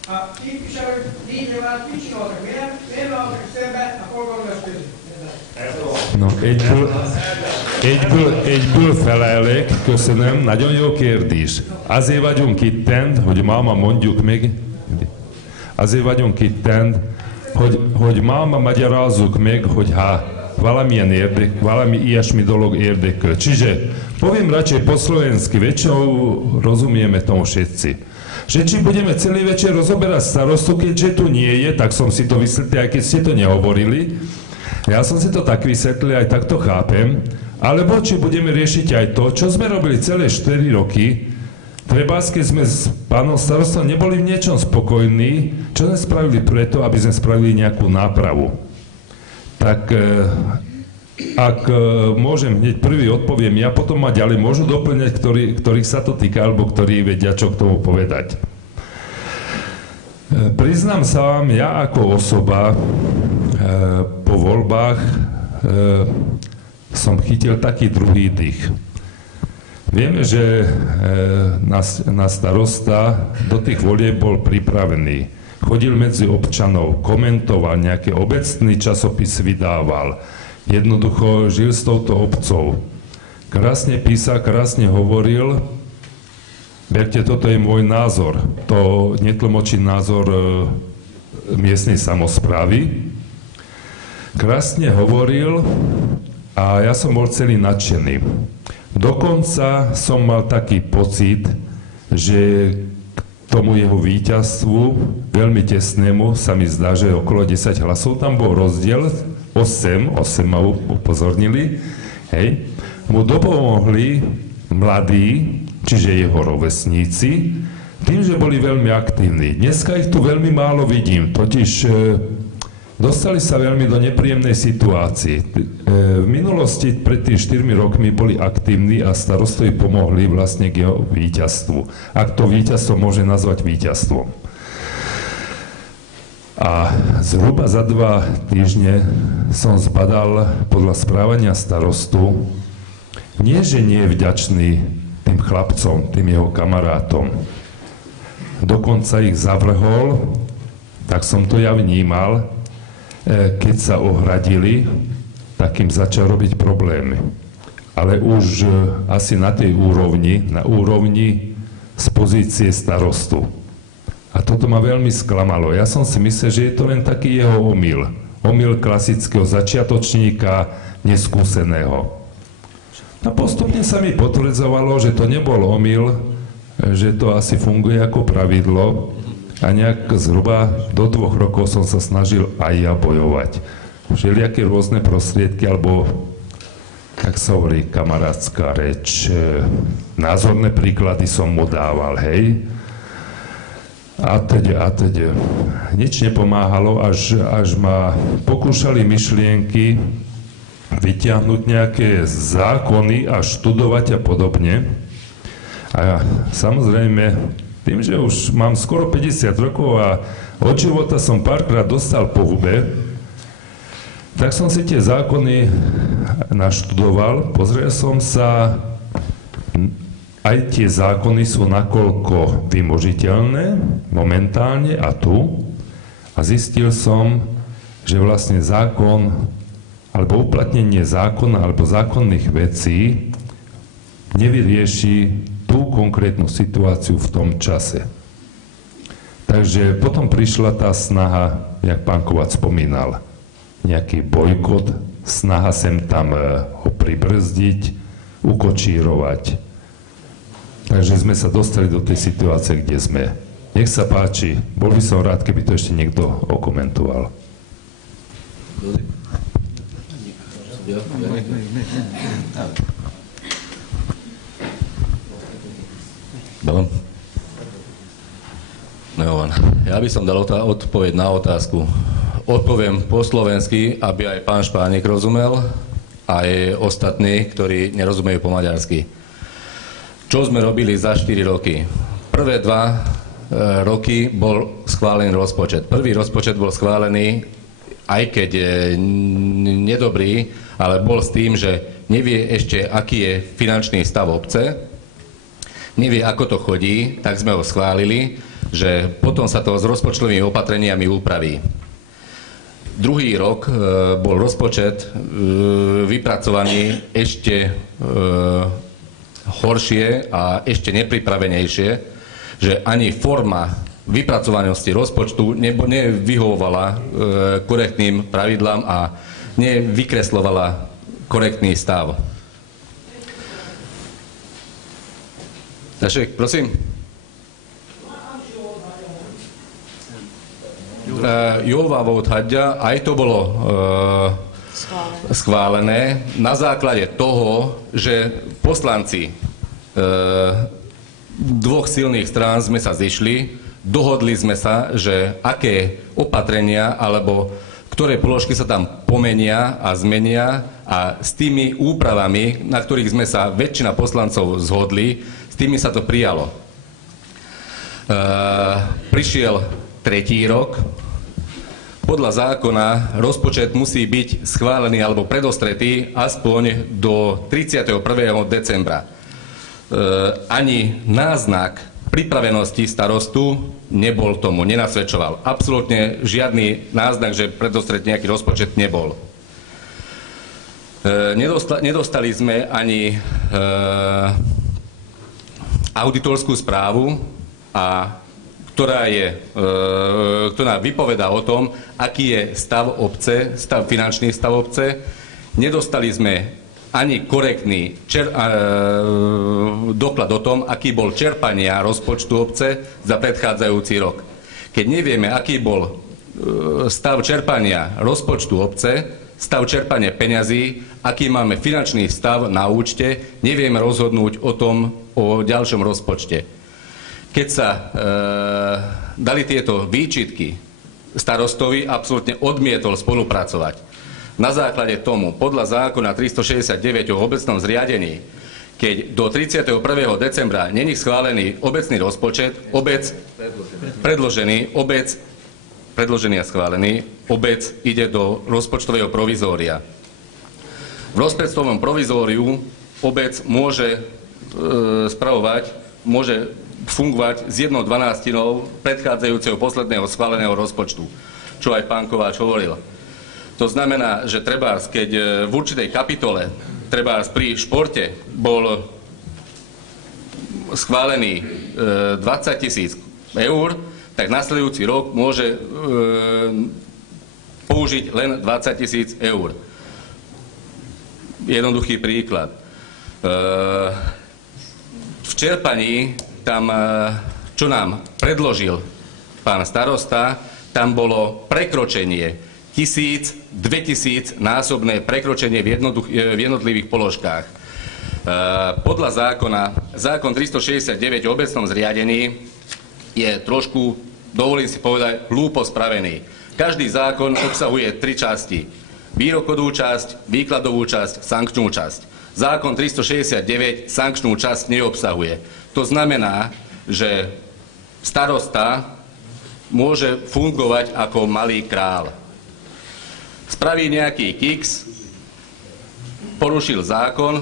A képviselők díjnyilván mit csináltak? Miért álltak szembe a polgármester? No, egyből felelek, köszönöm, nagyon jó kérdés. Azért vagyunk ittent, hogy máma mondjuk meg, azért vagyunk ittent, hogy máma magyarázzuk meg, hogy valami ilyesmi dolog érdekel. Čiže poviem radšej po slovensky, väčšinou rozumieme tomu všetci. Že či budeme celý večer rozoberať starostu, keďže tu nie je, tak som si to vysvetlil, aj keď ste to nehovorili. Ja som si to tak vysvetlil, aj takto chápem. Alebo či budeme riešiť aj to, čo sme robili celé 4 roky, trebárs, keď sme s pánom starostom neboli v niečom spokojní, čo sme spravili preto, aby sme spravili nejakú nápravu. Tak ak môžem hneď prvý odpoviem, ja potom ma ďalej môžu doplňať, ktorých sa to týka, alebo ktorí vedia, čo k tomu povedať. Priznám sa vám, ja ako osoba po voľbách som chytil taký druhý dých. Vieme, že na starosta do tých volieb bol pripravený. Chodil medzi občanov, komentoval, nejaký obecný časopis vydával. Jednoducho žil s touto obcou. Krásne písal, krásne hovoril. Verte, toto je môj názor. To netlmočí názor miestnej samosprávy. Krásne hovoril a ja som bol celý nadšený. Dokonca som mal taký pocit, že k tomu jeho víťazstvu, veľmi tesnému, sa mi zdá, že okolo 10 hlasov, tam bol rozdiel, 8 ma upozornili, mu dopomohli mladí, čiže jeho rovesníci, tým, že boli veľmi aktívni. Dneska ich tu veľmi málo vidím, totiž dostali sa veľmi do nepríjemnej situácii. V minulosti pred tým 4 rokmi boli aktívni a starostovi pomohli vlastne k jeho víťazstvu. Ak to víťazstvo môže nazvať víťazstvom. A zhruba za 2 týždne som zbadal podľa správania starostu, nie že nie je vďačný tým chlapcom, tým jeho kamarátom. Dokonca ich zavrhol, tak som to ja vnímal. keď sa ohradili, tak im začal robiť problémy. Ale už asi na tej úrovni, na úrovni z pozície starostu. A toto ma veľmi sklamalo. Ja som si myslel, že je to len taký jeho omyl. Omyl klasického začiatočníka, neskúseného. A postupne sa mi potvrdzovalo, že to nebol omyl, že to asi funguje ako pravidlo a nejak zhruba do 2 rokov som sa snažil aj ja bojovať. Všelijaké rôzne prostriedky, alebo, tak sa hovorí, kamarátska reč, názorné príklady som mu dával, hej. A teď. Nič nepomáhalo, až ma pokúšali myšlienky vyťahnuť nejaké zákony a študovať a podobne. A samozrejme, tým, že už mám skoro 50 rokov a od života som párkrát dostal po hube, tak som si tie zákony naštudoval, pozrel som sa, aj tie zákony sú nakoľko vymožiteľné momentálne a tu, a zistil som, že vlastne zákon alebo uplatnenie zákona alebo zákonných vecí nevyrieši tú konkrétnu situáciu v tom čase. Takže potom prišla tá snaha, jak pán Kováč spomínal, nejaký bojkot, snaha sem tam ho pribrzdiť, ukočírovať. Takže sme sa dostali do tej situácie, kde sme. Nech sa páči, bol by som rád, keby to ešte niekto okomentoval. Ja by som dal odpoveď na otázku. Odpoviem po slovensky, aby aj pán Špánik rozumel, aj ostatní, ktorí nerozumejú po maďarsky. Čo sme robili za 4 roky? Prvé 2 roky bol schválený rozpočet. Prvý rozpočet bol schválený, aj keď nedobrý, ale bol s tým, že nevie ešte, aký je finančný stav obce, nevie, ako to chodí, tak sme ho schválili, že potom sa to s rozpočtovými opatreniami upraví. Druhý rok bol rozpočet vypracovaný ešte horšie a ešte nepripravenejšie, že ani forma vypracovanosti rozpočtu nevyhovovala korektným pravidlám a nevykreslovala korektný stav. Takže, prosím. Jóvá volt hagyja, aj to bolo schválené na základe toho, že poslanci 2 silných strán sme sa zišli, dohodli sme sa, že aké opatrenia alebo ktoré položky sa tam pomenia a zmenia a s tými úpravami, na ktorých sme sa väčšina poslancov zhodli, s tými sa to prijalo. Prišiel 3. rok. Podľa zákona rozpočet musí byť schválený alebo predostretý aspoň do 31. decembra. Ani náznak pripravenosti starostu nebol tomu, nenasvedčoval. Absolútne žiadny náznak, že predostretý nejaký rozpočet nebol. Nedostali sme ani auditorskú správu, ktorá vypovedá o tom, aký je stav obce, finančný stav obce. Nedostali sme ani korektný doklad o tom, aký bol čerpania rozpočtu obce za predchádzajúci rok. Keď nevieme, aký bol stav čerpania rozpočtu obce, stav čerpania peňazí, aký máme finančný stav na účte, nevieme rozhodnúť o ďalšom rozpočte. Keď sa dali tieto výčitky, starostovi absolútne odmietol spolupracovať. Na základe tomu, podľa zákona 369 o obecnom zriadení, keď do 31. decembra není schválený obecný rozpočet, predložený a schválený, obec ide do rozpočtového provizória. V rozpočtovom provizóriu obec môže môže fungovať s 1/12 predchádzajúceho posledného schváleného rozpočtu, čo aj pán Kováč hovoril. To znamená, že trebárs, keď v určitej kapitole, trebárs pri športe, bol schválený 20 000 eur, tak nasledujúci rok môže použiť len 20 000 eur. Jednoduchý príklad. V čerpaní tam, čo nám predložil pán starosta, tam bolo prekročenie 1000, 2000 násobné prekročenie v jednotlivých položkách. Podľa zákon 369 o obecnom zriadení je trošku, dovolím si povedať, hlúpo spravený. Každý zákon obsahuje 3 časti. Výrokovú časť, výkladovú časť, sankčnú časť. Zákon 369 sankčnú časť neobsahuje. To znamená, že starosta môže fungovať ako malý král. Spraví nejaký kiks, porušil zákon,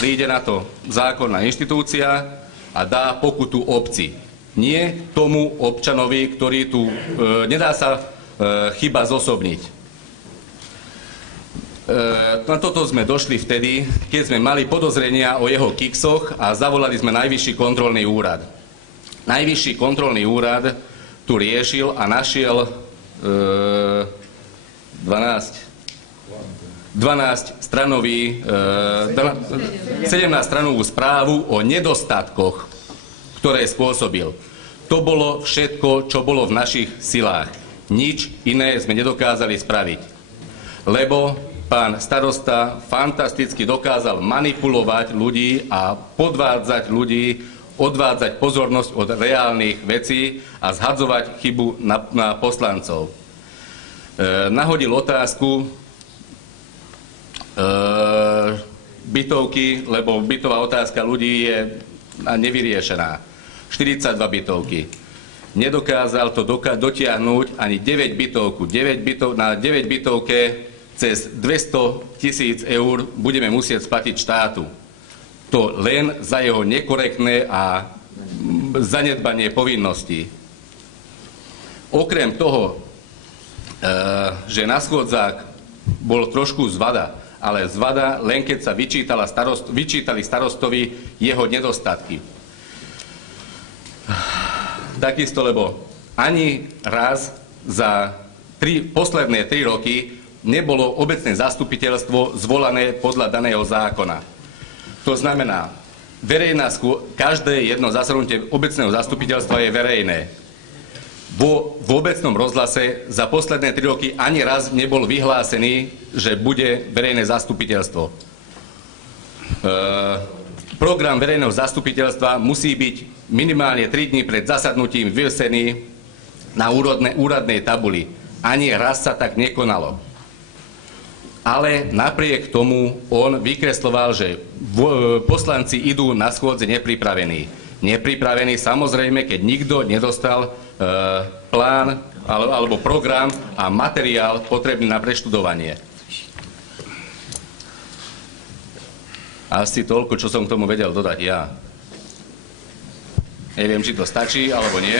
príde na to zákonná inštitúcia a dá pokutu obci. Nie tomu občanovi, ktorý tu nedá sa chyba zosobniť. Na toto sme došli vtedy, keď sme mali podozrenia o jeho kiksoch a zavolali sme Najvyšší kontrolný úrad. Najvyšší kontrolný úrad tu riešil a našiel 17-stranovú správu o nedostatkoch, ktoré spôsobil. To bolo všetko, čo bolo v našich silách. Nič iné sme nedokázali spraviť. Lebo pán starosta fantasticky dokázal manipulovať ľudí a podvádzať ľudí, odvádzať pozornosť od reálnych vecí a zhadzovať chybu na poslancov. Nahodil otázku bytovky, lebo bytová otázka ľudí je nevyriešená. 42 bytovky. Nedokázal to dotiahnuť ani 9 bytovku. Na 9 bytovke cez 200 000 eur budeme musieť splatiť štátu. To len za jeho nekorektné a zanedbanie povinností. Okrem toho, že na schôdzach bol trošku zvada, ale zvada len keď sa vyčítali starostovi jeho nedostatky. Takisto, lebo ani raz za posledné 3 roky nebolo obecné zastupiteľstvo zvolané podľa daného zákona. To znamená, každé jedno zasadnutie obecného zastupiteľstva je verejné. V obecnom rozhlase za posledné 3 roky ani raz nebol vyhlásený, že bude verejné zastupiteľstvo. Program verejného zastupiteľstva musí byť minimálne 3 dní pred zasadnutím vyvesený na úradnej tabuli. Ani raz sa tak nekonalo. Ale napriek tomu on vykresloval, že poslanci idú na schôdze nepripravení. Nepripravení samozrejme, keď nikto nedostal plán alebo program a materiál potrebný na preštudovanie. Asi toľko, čo som k tomu vedel dodať ja. Neviem, či to stačí, alebo nie.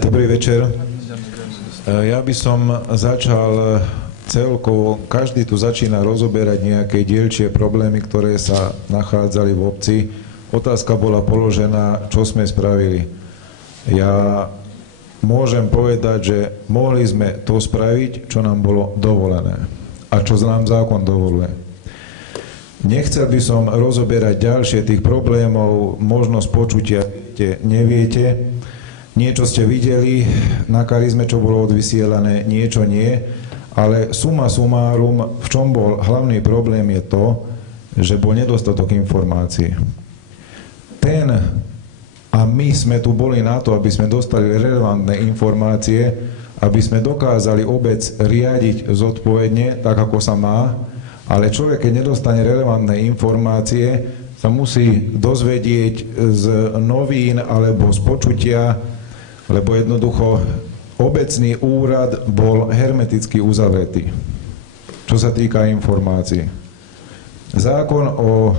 Dobrý večer. Ja by som začal celkovo, každý tu začína rozoberať nejaké dielčie problémy, ktoré sa nachádzali v obci. Otázka bola položená, čo sme spravili. Ja môžem povedať, že mohli sme to spraviť, čo nám bolo dovolené a čo nám zákon dovoluje. Nechcel by som rozoberať ďalšie tých problémov, možnosť počutia, neviete. Niečo ste videli na charizme, čo bolo odvysielané, niečo nie. Ale summa sumárum, v čom bol hlavný problém je to, že bol nedostatok informácií. A my sme tu boli na to, aby sme dostali relevantné informácie, aby sme dokázali obec riadiť zodpovedne, tak ako sa má, ale človek, keď nedostane relevantné informácie, sa musí dozvedieť z novín alebo z počutia, lebo jednoducho obecný úrad bol hermeticky uzavretý, čo sa týka informácií. Zákon o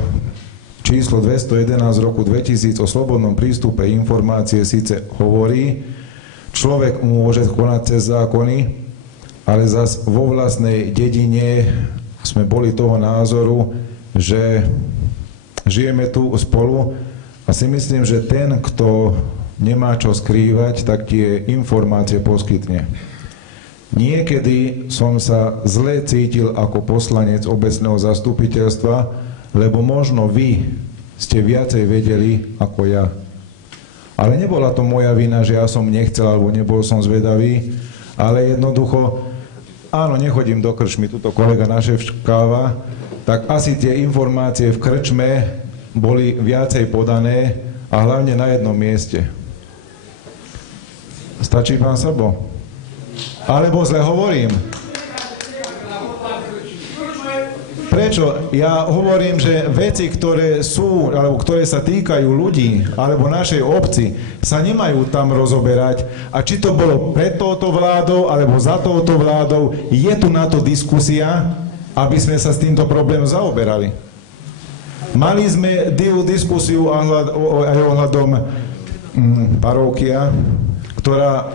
číslo 211 roku 2000 o slobodnom prístupe informácie síce hovorí, človek môže konať cez zákony, ale zas vo vlastnej dedine sme boli toho názoru, že žijeme tu spolu a si myslím, že ten, kto nemá čo skrývať, tak tie informácie poskytne. Niekedy som sa zle cítil ako poslanec obecného zastupiteľstva, lebo možno vy ste viacej vedeli ako ja. Ale nebola to moja vina, že ja som nechcel alebo nebol som zvedavý, ale jednoducho, áno, nechodím do krčmy, tuto kolega našepkáva, tak asi tie informácie v krčme boli viacej podané a hlavne na jednom mieste. Stačí, pán Sabo? Alebo zle hovorím? Prečo? Ja hovorím, že veci, ktoré sú, alebo ktoré sa týkajú ľudí, alebo našej obci, sa nemajú tam rozoberať. A či to bolo pred touto vládou, alebo za touto vládou, je tu na to diskusia, aby sme sa s týmto problémom zaoberali. Mali sme diskusiu aj ohľadom parókia, ktorá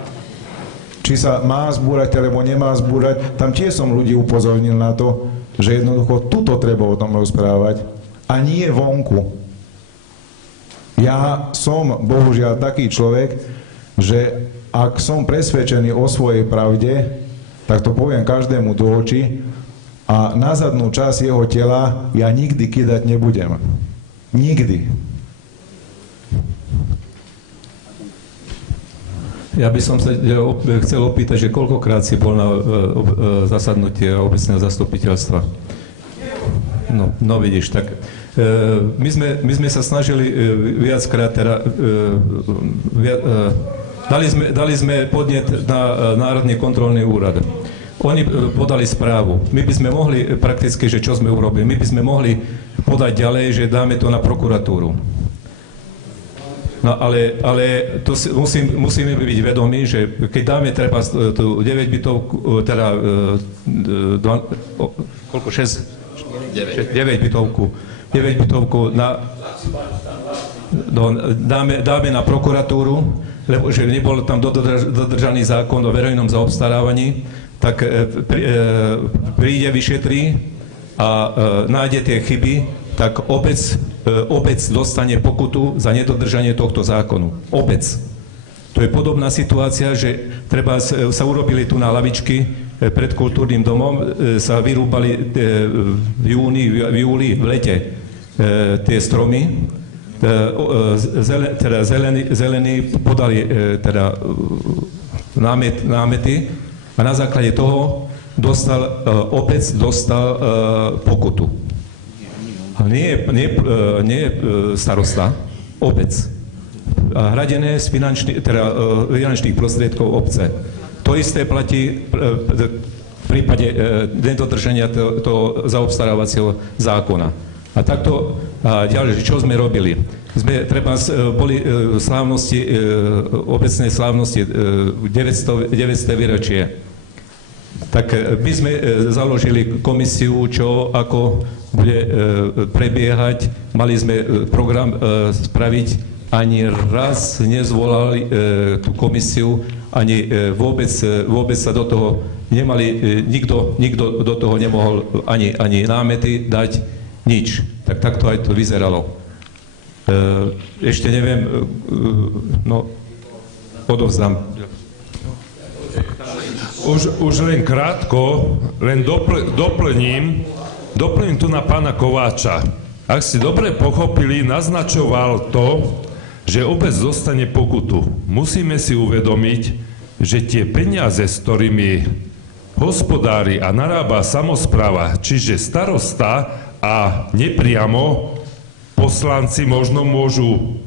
či sa má zbúrať, alebo nemá zbúrať. Tam tiež som ľudí upozornil na to, že jednoducho tuto treba o tom rozprávať a nie vonku. Ja som, bohužiaľ, taký človek, že ak som presvedčený o svojej pravde, tak to poviem každému do očí a na zadnú časť jeho tela ja nikdy kydať nebudem. Nikdy. Ja by som sa chcel opýtať, že koľkokrát si bol na zasadnutie obecného zastupiteľstva? No vidíš, tak my sme sa snažili viackrát, teda, dali sme podnet na Národný kontrolný úrad. Oni podali správu. My by sme mohli prakticky, že čo sme urobili, my by sme mohli podať ďalej, že dáme to na prokuratúru. No ale to musíme byť vedomí, že keď dáme treba tú 9 bytovku, teda koľko, 9 bytovku dáme na prokuratúru, lebo že nebol tam dodržaný zákon o verejnom zaobstarávaní, tak príde, vyšetrí a nájde tie chyby, tak obec dostane pokutu za nedodržanie tohto zákonu. Obec. To je podobná situácia, že treba sa urobili tu na lavičky pred kultúrnym domom, sa vyrúbali v júli, v lete tie stromy, zelení podali teda námety a na základe toho obec dostal pokutu. Ale nie starosta, obec. Hradené z finančných prostriedkov obce. To isté platí v prípade nedodržania toho zaobstarávacieho zákona. A takto ďalej, čo sme robili? Boli slávnosti, obecné slávnosti 900 výročie. Tak my sme založili komisiu, čo ako bude prebiehať. Mali sme program spraviť, ani raz nezvolali tú komisiu, ani vôbec sa do toho nemali, nikto do toho nemohol ani námety dať, nič. Tak takto aj to vyzeralo. Ešte neviem, no, odovzdám. Už len krátko, len doplním tu na pána Kováča. Ak si dobre pochopili, naznačoval to, že obec dostane pokutu. Musíme si uvedomiť, že tie peniaze, s ktorými hospodári a narába samospráva, čiže starosta a nepriamo poslanci možno môžu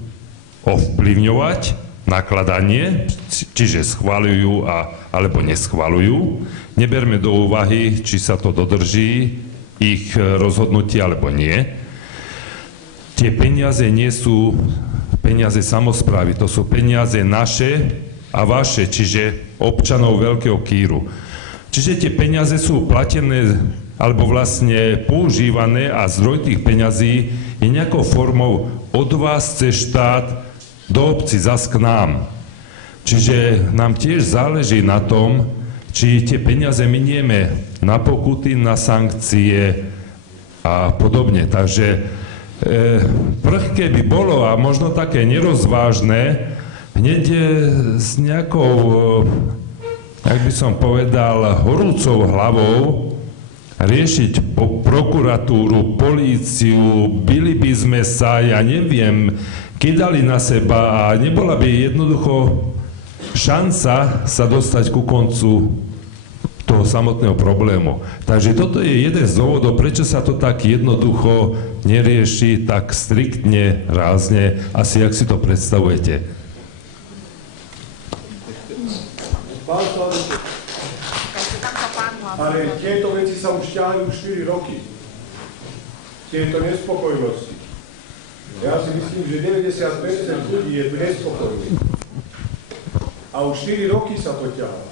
ovplyvňovať nakladanie, čiže schvaľujú alebo neschvaľujú. Neberme do úvahy, či sa to dodrží, ich rozhodnutie alebo nie. Tie peniaze nie sú peniaze samosprávy, to sú peniaze naše a vaše, čiže občanov Veľkého Kýru. Čiže tie peniaze sú platené alebo vlastne používané a zdroj tých peňazí je nejakou formou od vás cez štát do obci zas k nám. Čiže nám tiež záleží na tom, či tie peniaze minieme na pokuty, na sankcie a podobne. Takže prchké by bolo a možno také nerozvážne hneď s nejakou, jak by som povedal, horúcou hlavou riešiť prokuratúru, políciu, bili by sme sa, ja neviem, kydali na seba a nebola by jednoducho šanca sa dostať ku koncu toho samotného problému. Takže toto je jeden z dôvodov, prečo sa to tak jednoducho nerieši, tak striktne, rázne, asi jak si to predstavujete. Pán Slavík, ale tieto veci sa už ťahajú 4 roky. Tieto nespokojnosti. Ja si myslím, že 90% ľudí je tu nespokojných. A už 4 roky sa to ťahá.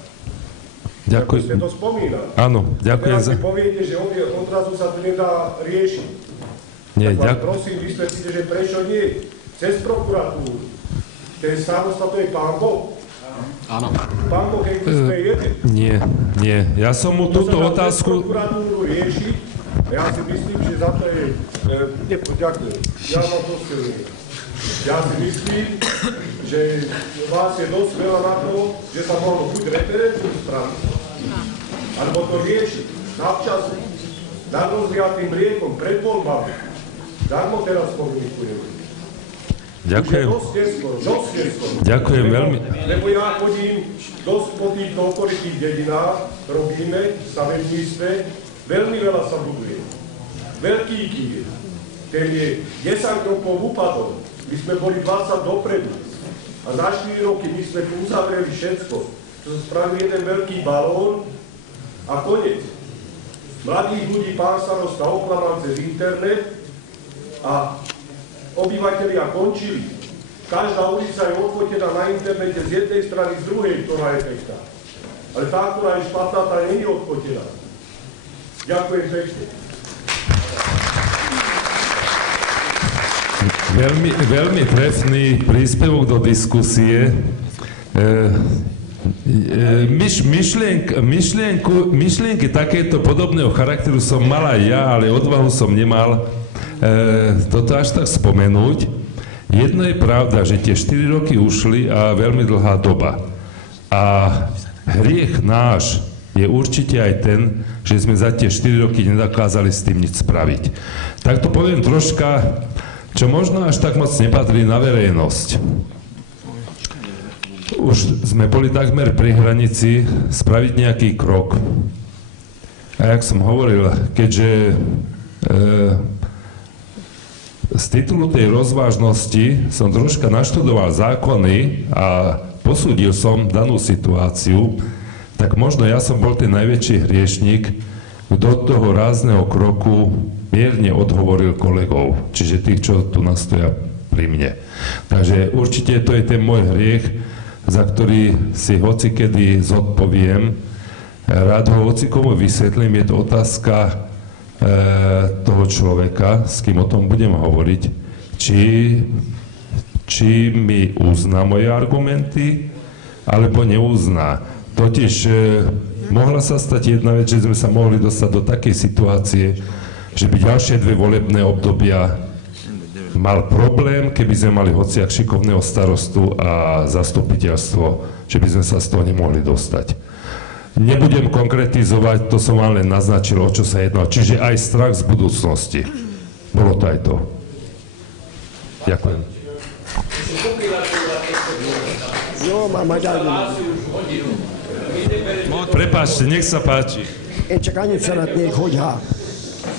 Ďakujem. Ste to spomínali. Áno, ďakujem za... Teraz si poviete, že odrazu sa to nedá riešiť. Nie, tak vám prosím, vysvetlite, že prečo nie? Cez prokuratúru. Ten starosta to je pán Boh. Áno. Pán Boh, keď sme jeden. Nie. Ja som mu túto otázku... Prokuratúru riešiť, ja si myslím, že za to je... Ďakujem. Ja vám to skvelím. Ja si myslím, že vás je dosť veľa na to, že sa mohlo buď referendum spraviť, alebo to riešiť navčas nad rozliatým liekom pred voľbami. Darmo teraz komunikujeme. Ďakujem. Dosť neskoro. Ďakujem veľmi. Lebo ja chodím dosť po týchto okolitých dedinách, robíme v stavebníctve, veľmi veľa sa buduje. Veľký Kyjev, ten je 10 rokov upadol. My sme boli 20 dopredu. A za 4 roky my sme tu uzavreli všetko. To sa spravil jeden veľký balón a koniec. Mladých ľudí pán starosta oklamal cez internet a obyvatelia končili. Každá ulica je odfotená na internete z jednej strany, z druhej, ktorá je pekná. Ale tá, ktorá je špatná, tá nie je odfotená. Ďakujem pekne. Veľmi trefný príspevok do diskusie. Myšlienky takéto podobného charakteru som mal aj ja, ale odvahu som nemal toto až tak spomenúť. Jedno je pravda, že tie 4 roky ušli a veľmi dlhá doba. A hriech náš je určite aj ten, že sme za tie 4 roky nedokázali s tým nič spraviť. Tak to poviem troška, čo možno až tak moc nepatrí na verejnosť. Už sme boli takmer pri hranici spraviť nejaký krok. A jak som hovoril, keďže z titulu tej rozvážnosti som troška naštudoval zákony a posúdil som danú situáciu, tak možno ja som bol ten najväčší hriešnik, kto toho rázneho kroku mierne odhovoril kolegov, čiže tých, čo tu nastoja pri mne. Takže určite to je ten môj hriech, za ktorý si hocikedy zodpoviem. Rád ho hocikomu vysvetlím, je to otázka toho človeka, s kým o tom budem hovoriť, či mi uzná moje argumenty, alebo neuzná. Totiž mohla sa stať jedna vec, že sme sa mohli dostať do takej situácie, že by ďalšie 2 volebné obdobia mal problém, keby sme mali hociak šikovného starostu a zastupiteľstvo, že by sme sa z toho nemohli dostať. Nebudem konkretizovať, to som vám len naznačil, o čo sa jednalo. Čiže aj strach z budúcnosti. Bolo to aj to. Ďakujem. Prepáčte, nech sa páči. Én csak annyit szeretnék, hogyha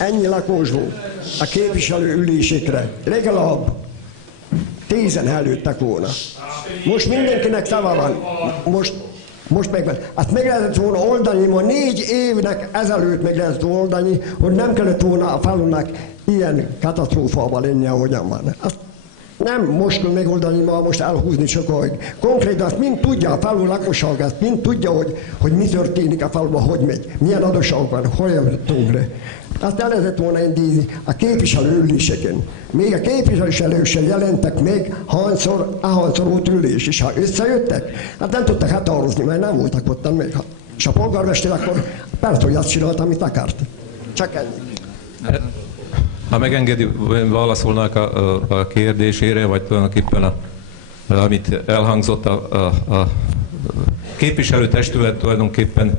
ennyi lakosból a képviselő ülésekre legalább 10-en előttek volna. Most mindenkinek tava van. Most megvan. Hát meg lehetett volna oldani, ma 4 évnek ezelőtt meg lehetett oldani, hogy nem kellett volna a falunak ilyen katasztrófával lennie, ahogyan van. Nem most kell megoldani, ma most elhúzni csak, hogy konkrétan azt mind tudja a falu lakosság, azt mind tudja, hogy mi történik a faluban, hogy megy, milyen adósságok van, hogyan tönkre. Azt el lehetett volna indítani a képviselő üléseken. Még a képviselők sem jelentek meg, ahányszor volt ülés, és ha összejöttek, hát nem tudtak határozni, mert nem voltak ottan még. És a polgármester akkor persze, hogy azt csinált, amit akart. Csak ennyi. Ha megengedi, válaszolnák a kérdésére, vagy tulajdonképpen amit elhangzott, a képviselőtestület tulajdonképpen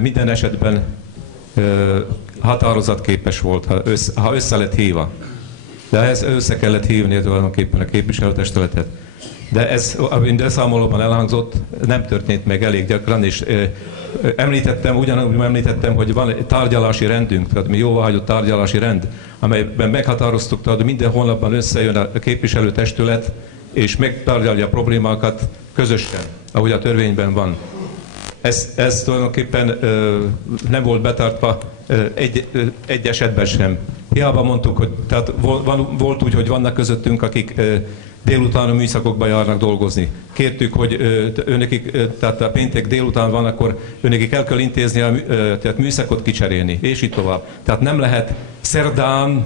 minden esetben határozatképes volt, ha össze lett hívva. De ehhez össze kellett hívni tulajdonképpen a képviselőtestületet. De ez, amint beszámolóban elhangzott, nem történt meg elég gyakran, és ugyanúgy említettem, hogy van egy tárgyalási rendünk, tehát mi jóváhagyott tárgyalási rend, amelyben meghatároztuk, tehát minden hónapban összejön a képviselőtestület, és megtárgyalja a problémákat közösen, ahogy a törvényben van. Ez tulajdonképpen nem volt betartva egy esetben sem. Hiába mondtuk, hogy tehát volt úgy, hogy vannak közöttünk, akik délután a műszakokba járnak dolgozni. Kértük, hogy önökik, tehát a péntek délután van, akkor önökik el kell intézni, tehát műszakot kicserélni, és így tovább. Tehát nem lehet szerdán,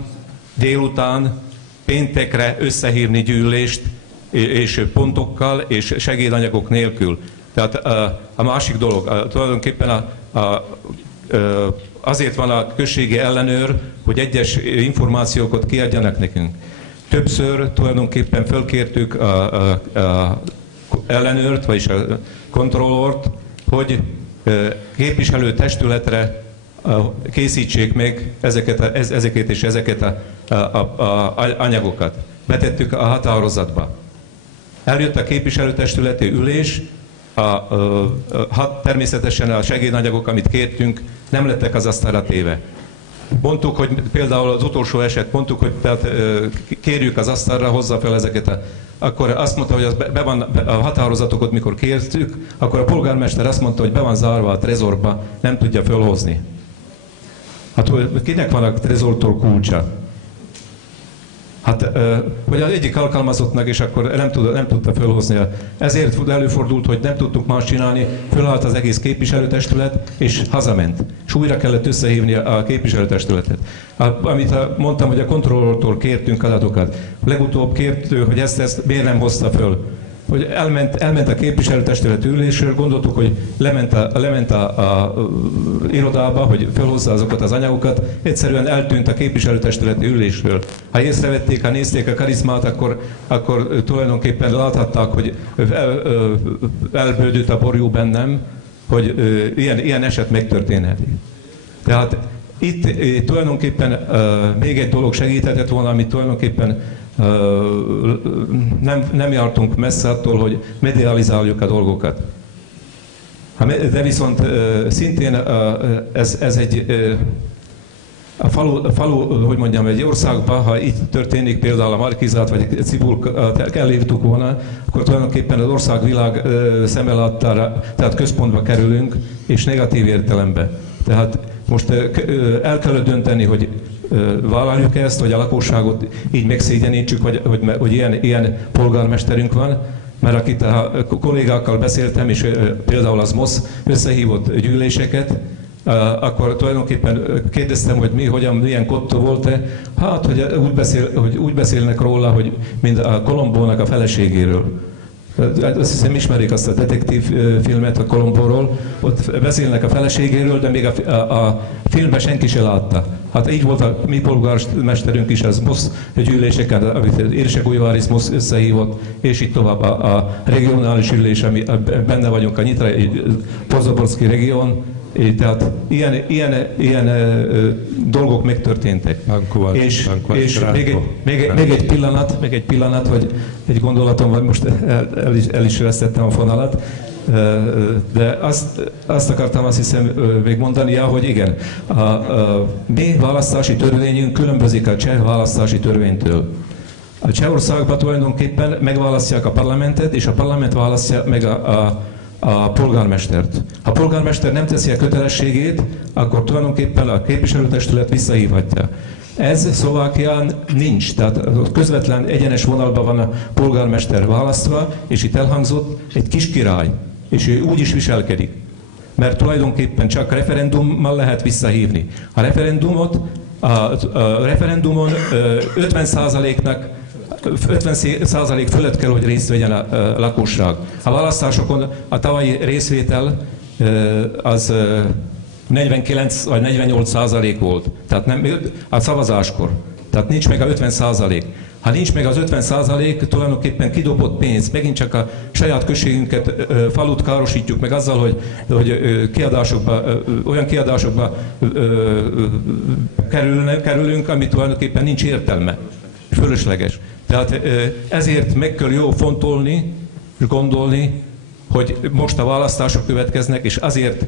délután, péntekre összehívni gyűlést, és pontokkal, és segédanyagok nélkül. Tehát a másik dolog, tulajdonképpen azért van a községi ellenőr, hogy egyes információkat kiadjanak nekünk. Többször tulajdonképpen fölkértük a ellenőrt, vagyis a kontrollort, hogy képviselőtestületre készítsék meg ezeket és ezeket a anyagokat. Betettük a határozatba. Eljött a képviselőtestületi ülés, természetesen a segédanyagok, amit kértünk, nem lettek az asztalra téve. Mondtuk, hogy például az utolsó eset, mondtuk, hogy tehát kérjük az asztalra, hozza fel ezeket. Akkor azt mondta, hogy a határozatokat, mikor kértük, akkor a polgármester azt mondta, hogy be van zárva a trezorba, nem tudja fölhozni. Hát kinek van a trezortól kulcsa? Hát, hogy az egyik alkalmazottnak, és akkor nem tudta fölhozni. Ezért előfordult, hogy nem tudtuk más csinálni, fölállt az egész képviselőtestület, és hazament. És újra kellett összehívni a képviselőtestületet. Amit mondtam, hogy a kontrollortól kértünk adatokat. Legutóbb kért, hogy ezt miért nem hozta föl. Hogy elment a képviselőtestület ülésről, gondoltuk, hogy lement a irodába, hogy felhozza azokat az anyagokat, egyszerűen eltűnt a képviselőtestületi ülésről. Ha észrevették, ha nézték a karizmát, akkor tulajdonképpen láthatták, hogy elbődött a borjú bennem, hogy ilyen eset megtörténhet. Tehát itt tulajdonképpen még egy dolog segíthetett volna, amit tulajdonképpen nem jártunk messze attól, hogy medializáljuk a dolgokat. De viszont szintén ez egy a falu, hogy mondjam, egy országban, ha így történik például a Markizát vagy Cibulkát elírtuk volna, akkor tulajdonképpen az országvilág szemelattára, tehát központba kerülünk, és negatív értelemben. Tehát most el kell dönteni, hogy vállaljuk ezt, hogy a lakosságot így megszégyenítsük, hogy ilyen polgármesterünk van, mert akit a kollégákkal beszéltem, és például az MOSZ összehívott gyűléseket, akkor tulajdonképpen kérdeztem, hogy milyen kottó volt-e. Hát, hogy úgy beszélnek róla, hogy mint a Kolombónak a feleségéről. Azt hiszem ismerik azt a detektív filmet a Kolombóról, ott beszélnek a feleségéről, de még a filmben senki se látta. Hát így volt a mi polgármesterünk is az MOSZ gyűléseken, amit Érsekújvári MOSZ összehívott, és így tovább a regionális ülés, ami benne vagyunk a Nyitrai Pozoborszki régión, tehát ilyen dolgok megtörténtek. És még egy pillanat, hogy egy gondolatom van, most el is vesztettem a fonalat, de azt akartam azt hiszem még mondani, hogy igen, a mi választási törvényünk különbözik a cseh választási törvénytől. A Csehországban tulajdonképpen megválasztják a parlamentet, és a parlament választja meg a polgármestert. Ha a polgármester nem teszi a kötelességét, akkor tulajdonképpen a képviselőtestület visszahívhatja. Ez Szlovákián nincs, tehát közvetlen egyenes vonalban van a polgármester választva, és itt elhangzott egy kis király, és ő úgy is viselkedik. Mert tulajdonképpen csak referendummal lehet visszahívni. A referendumon 50%-nak 50% fölött kell, hogy részt vegyen a lakosság. A választásokon a tavalyi részvétel az 49 vagy 48% volt, tehát nem, a szavazáskor. Tehát nincs meg a 50%. Ha nincs meg az 50%, tulajdonképpen kidobott pénz. Megint csak a saját községünket, falut károsítjuk meg azzal, hogy olyan kiadásokba kerülünk, ami tulajdonképpen nincs értelme, fölösleges. Tehát ezért meg kell jó fontolni és gondolni, hogy most a választások következnek, és azért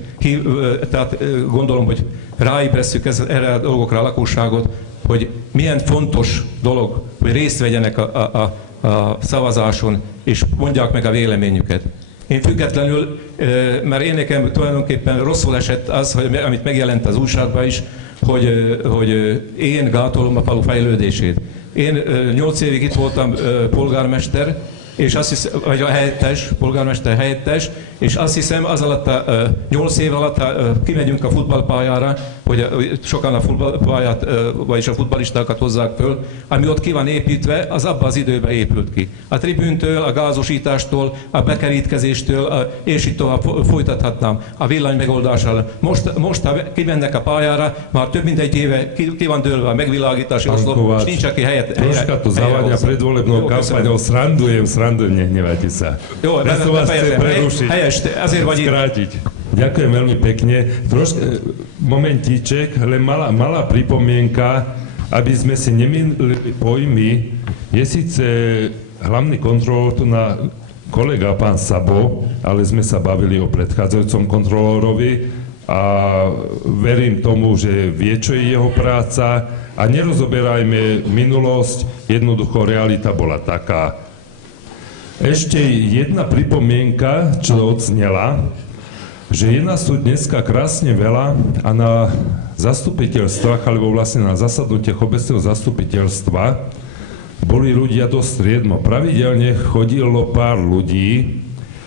tehát gondolom, hogy ráébresztjük erre a dolgokra a lakosságot, hogy milyen fontos dolog, hogy részt vegyenek a szavazáson, és mondják meg a véleményüket. Én függetlenül, mert én nekem tulajdonképpen rosszul esett az, hogy, amit megjelent az újságban is, hogy én gátolom a falu fejlődését. Én 8 évig itt voltam polgármester, és azt hiszem, vagy a helyettes, polgármester helyettes, és azt hiszem, az alatt a 8 év alatt kimegyünk a futballpályára, hogy sokan a futballpályát, vagyis a futballistákat hozzák föl, ami ott ki van építve, az abban az időben épült ki. A tribüntől, a gázosítástól, a bekerítkezéstől, és itt tovább folytathatnám a villany megoldással. Most ha kimennek a pályára, már több mint egy éve ki van dőlve a megvilágítási oszlop, és nincs aki helyet. Troška to zaváňa predvolebnou kampaňou, srandujem, nehnevajte sa. Jó, ja som vás chcel prerušiť, skrátiť. Ďakujem veľmi pekne. Momentíček, len malá pripomienka, aby sme si nemýlili pojmy. Je síce hlavný kontrolór tu na kolega pán Sabo, ale sme sa bavili o predchádzajúcom kontrolórovi a verím tomu, že vie, čo je jeho práca a nerozoberajme minulosť, jednoducho realita bola taká. Ešte jedna pripomienka, čo odznela, že je nás tu dneska krásne veľa a na zastupiteľstvách, alebo vlastne na zasadnutiach obecného zastupiteľstva boli ľudia dosť striedmo. Pravidelne chodilo pár ľudí,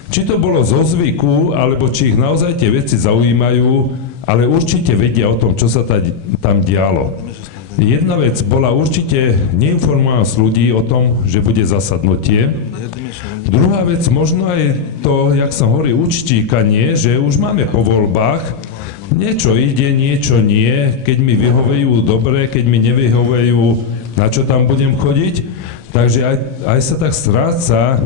či to bolo zo zvyku, alebo či ich naozaj tie veci zaujímajú, ale určite vedia o tom, čo sa tam dialo. Jedna vec bola určite neinformovanosť ľudí o tom, že bude zasadnutie. Druhá vec, možno aj to, jak som hovoril, učtíkanie, že už máme po voľbách, niečo ide, niečo nie, keď mi vyhovejú dobre, keď mi nevyhovejú, na čo tam budem chodiť. Takže aj sa tak stráca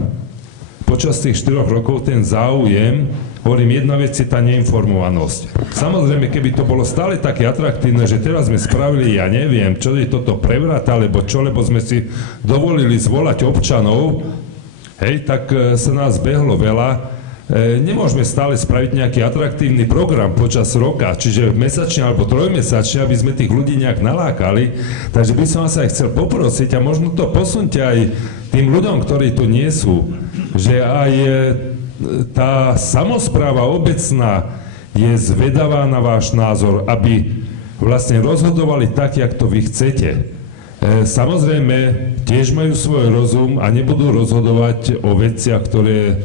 počas tých 4 rokov ten záujem. Hovorím, jedna vec je tá neinformovanosť. Samozrejme, keby to bolo stále také atraktívne, že teraz sme spravili, ja neviem, čo je toto prevrat, alebo čo, lebo sme si dovolili zvolať občanov, hej, tak sa nás behlo veľa. Nemôžeme stále spraviť nejaký atraktívny program počas roka, čiže mesačne alebo trojmesačne, aby sme tých ľudí nejak nalákali. Takže by som vás aj chcel poprosiť, a možno to posunte aj tým ľuďom, ktorí tu nie sú, že aj tá samospráva obecná je zvedavá na váš názor, aby vlastne rozhodovali tak, jak to vy chcete. Samozrejme, tiež majú svoj rozum a nebudú rozhodovať o veciach, ktoré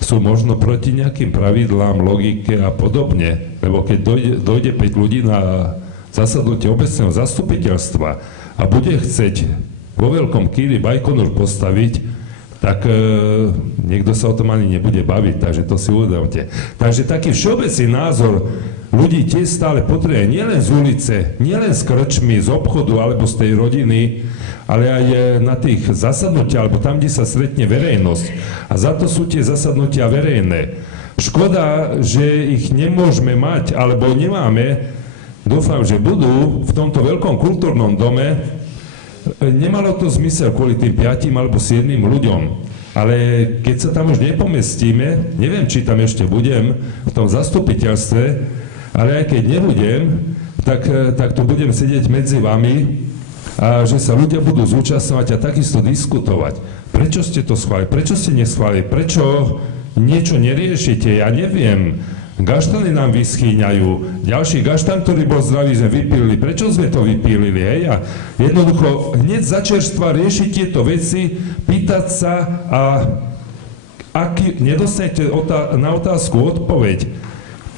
sú možno proti nejakým pravidlám, logike a podobne. Lebo keď dojde 5 ľudí na zasadnutie obecného zastupiteľstva a bude chceť vo veľkom kýri Bajkonur postaviť, tak niekto sa o tom ani nebude baviť, takže to si uvedomte. Takže taký všeobecný názor ľudí tiež stále potrebuje nielen z ulice, nielen z krčmy, z obchodu alebo z tej rodiny, ale aj na tých zasadnutiach, alebo tam, kde sa stretne verejnosť. A za to sú tie zasadnutia verejné. Škoda, že ich nemôžeme mať, alebo nemáme, dúfam, že budú v tomto veľkom kultúrnom dome. Nemalo to zmysel kvôli tým 5 alebo 7 ľuďom, ale keď sa tam už nepomestíme, neviem, či tam ešte budem v tom zastupiteľstve, ale aj keď nebudem, tak tu budem sedieť medzi vami a že sa ľudia budú zúčastňovať a takisto diskutovať. Prečo ste to schválili? Prečo ste neschválili? Prečo niečo neriešite? Ja neviem. Gaštany nám vyschýňajú. Ďalší gaštan, ktorý bol zdravý, sme vypílili. Prečo sme to vypílili, hej? A jednoducho hneď za čerstva riešiť tieto veci, pýtať sa a ak nedostanete na otázku odpoveď,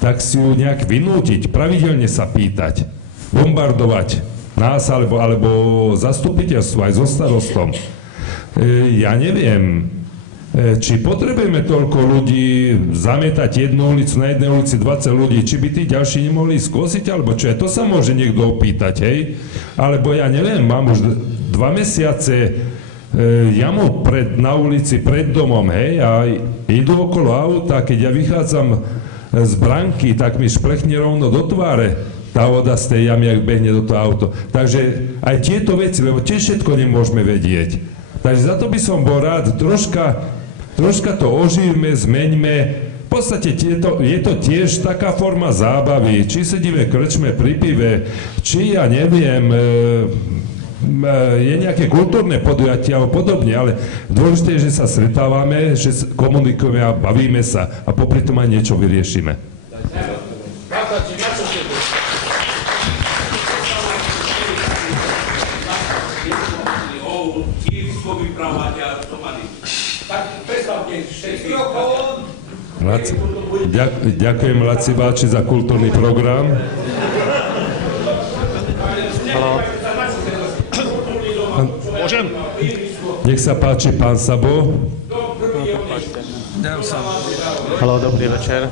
tak si ju nejak vynútiť, pravidelne sa pýtať, bombardovať nás alebo zastupiteľstvo aj so starostom. Ja neviem, či potrebujeme toľko ľudí zamietať jednu ulicu, na jednej ulici 20 ľudí, či by tí ďalší nemohli skosiť, alebo čo je, to sa môže niekto opýtať, hej? Alebo ja neviem, mám už 2 mesiace jamu na ulici pred domom, hej, a idú okolo auta, keď ja vychádzam z branky, tak mi šplechne rovno do tváre tá voda z tej jamy, ak behne do toho auto. Takže aj tieto veci, lebo tiež všetko nemôžeme vedieť. Takže za to by som bol rád, troška to oživme, zmeňme. V podstate je to tiež taká forma zábavy. Či sedíme v krčme pri pive, či ja neviem, je nejaké kultúrne podujatie alebo podobne, ale dôležité je, že sa stretávame, že komunikujeme a bavíme sa a popri tom aj niečo vyriešime. Ďakujem Laci Báči za kultúrny program. Môžem? Nech sa páči, pán Sabo. Haló, dobrý večer.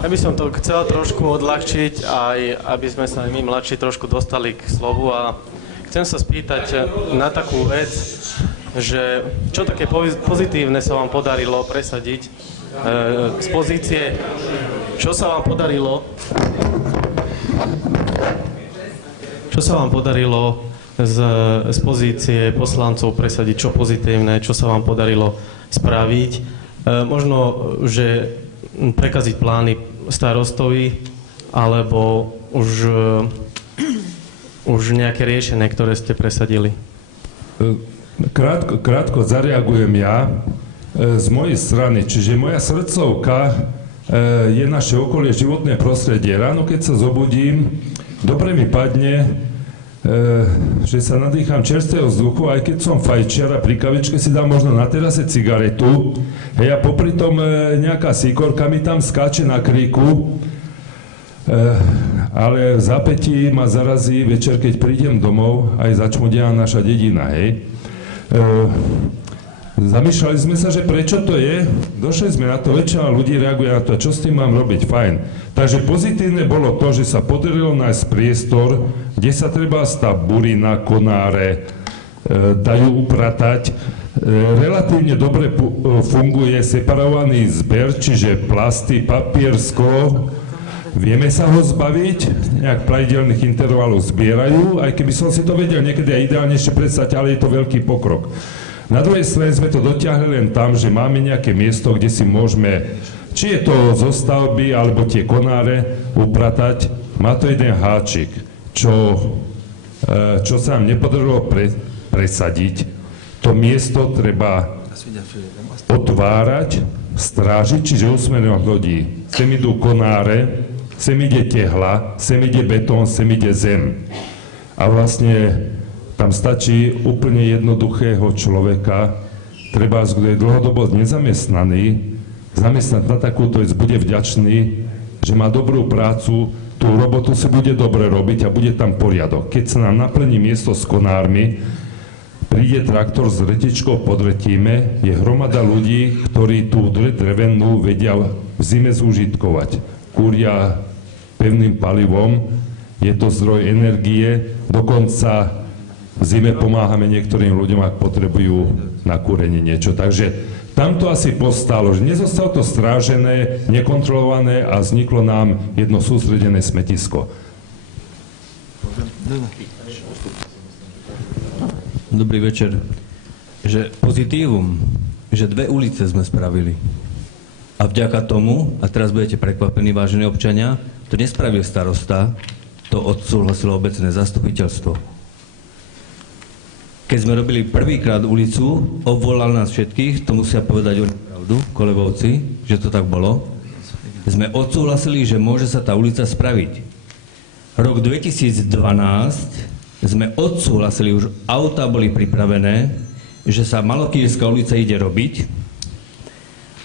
Ja by som to chcel trošku odľahčiť, aj aby sme sa aj my mladší trošku dostali k slovu a chcem sa spýtať na takú vec, že čo také pozitívne sa vám podarilo presadiť z pozície, čo sa vám podarilo z pozície poslancov presadiť, čo pozitívne, čo sa vám podarilo spraviť, možno, že prekaziť plány starostovi, alebo už nejaké riešenie, ktoré ste presadili. Krátko zareagujem ja z mojej strany, čiže moja srdcovka je naše okolie, životné prostredie. Ráno, keď sa zobudím, dobre mi padne, že sa nadýcham čerstvého vzduchu, aj keď som fajčiar a pri kavičke si dám možno na terase cigaretu, hej, a popri tom nejaká síkorka mi tam skáče na kríku, ale v zápätí ma zarazí večer, keď prídem domov, aj začmudená naša dedina, hej. Zamýšľali sme sa, že prečo to je, došli sme na to, väčšina ľudí reaguje na to, čo s tým mám robiť, fajn. Takže pozitívne bolo to, že sa podarilo nájsť priestor, kde sa treba stav burina, konáre, dajú upratať. Relatívne dobre funguje separovaný zber, čiže plasty, papier, sklo. Vieme sa ho zbaviť, nejak pravidelných intervalov zbierajú, aj keby som si to vedel niekedy aj ideálnejšie predstaviť, ale je to veľký pokrok. Na druhej strane sme to dotiahli len tam, že máme nejaké miesto, kde si môžeme, či je to zo stavby, alebo tie konáre upratať. Má to jeden háčik, čo sa nám nepodarilo presadiť. To miesto treba otvárať, strážiť, čiže usmerňovať ľudí. Sem idú konáre, sem ide tehla, sem ide betón, sem ide zem. A vlastne tam stačí úplne jednoduchého človeka, treba, kto je dlhodobo nezamestnaný, zamestnať na takúto vec, bude vďačný, že má dobrú prácu, tú robotu si bude dobre robiť a bude tam poriadok. Keď sa nám naplní miesto s konármi, príde traktor s retičkou, podretíme, je hromada ľudí, ktorí tú drevenú vedia v zime zúžitkovať. Kúria pevným palivom, je to zdroj energie, dokonca v zime pomáhame niektorým ľuďom, ak potrebujú na kúrenie niečo. Takže tam to asi postalo, že nezostalo to strážené, nekontrolované a vzniklo nám jedno sústredené smetisko. Dobrý večer. Že pozitívum, že 2 ulice sme spravili. A vďaka tomu, a teraz budete prekvapení, vážení občania, to nespravil starosta, to odsúhlasilo obecné zastupiteľstvo. Keď sme robili prvýkrát ulicu, obvolal nás všetkých, to musia povedať oni pravdu, kolegovci, že to tak bolo. sme odsúhlasili, že môže sa tá ulica spraviť. Rok 2012 sme odsúhlasili, už autá boli pripravené, že sa Malokýrská ulica ide robiť